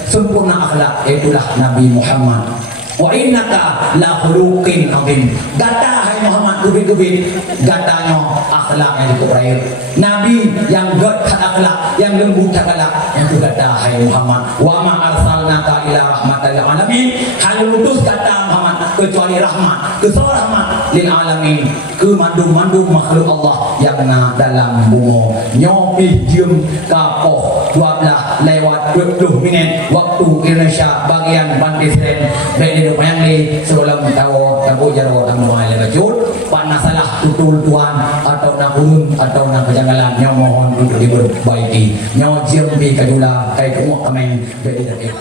sempurna akhlak, itulah Nabi Muhammad. Wa innaka la khuluqin azim. Gata hai Muhammad kubit-kubit gatanya akhlak yang dikurai. Nabi yang godhat akhlak, yang lembut akhlak, yang itu gata hai Muhammad. Wa ma arsalnaka ila rahmatan lil alamin. Hanya utus kata Muhammad kecuali rahmat, ke rahmat lil alamin, ke mandum-mandum makhluk Allah yang dalam bumi. Nyopi diem kapoh 12 lewat 20 minit waktu Indonesia bagian Bandisren. Baik yang ni sebelum tahu jaro tamu mulai bajut panas salah tutul tuan atau nak urun atau nak kejanggalan yang mohon untuk diperbaiki. Nyawa jiem bi kadula kai kemuk kami baik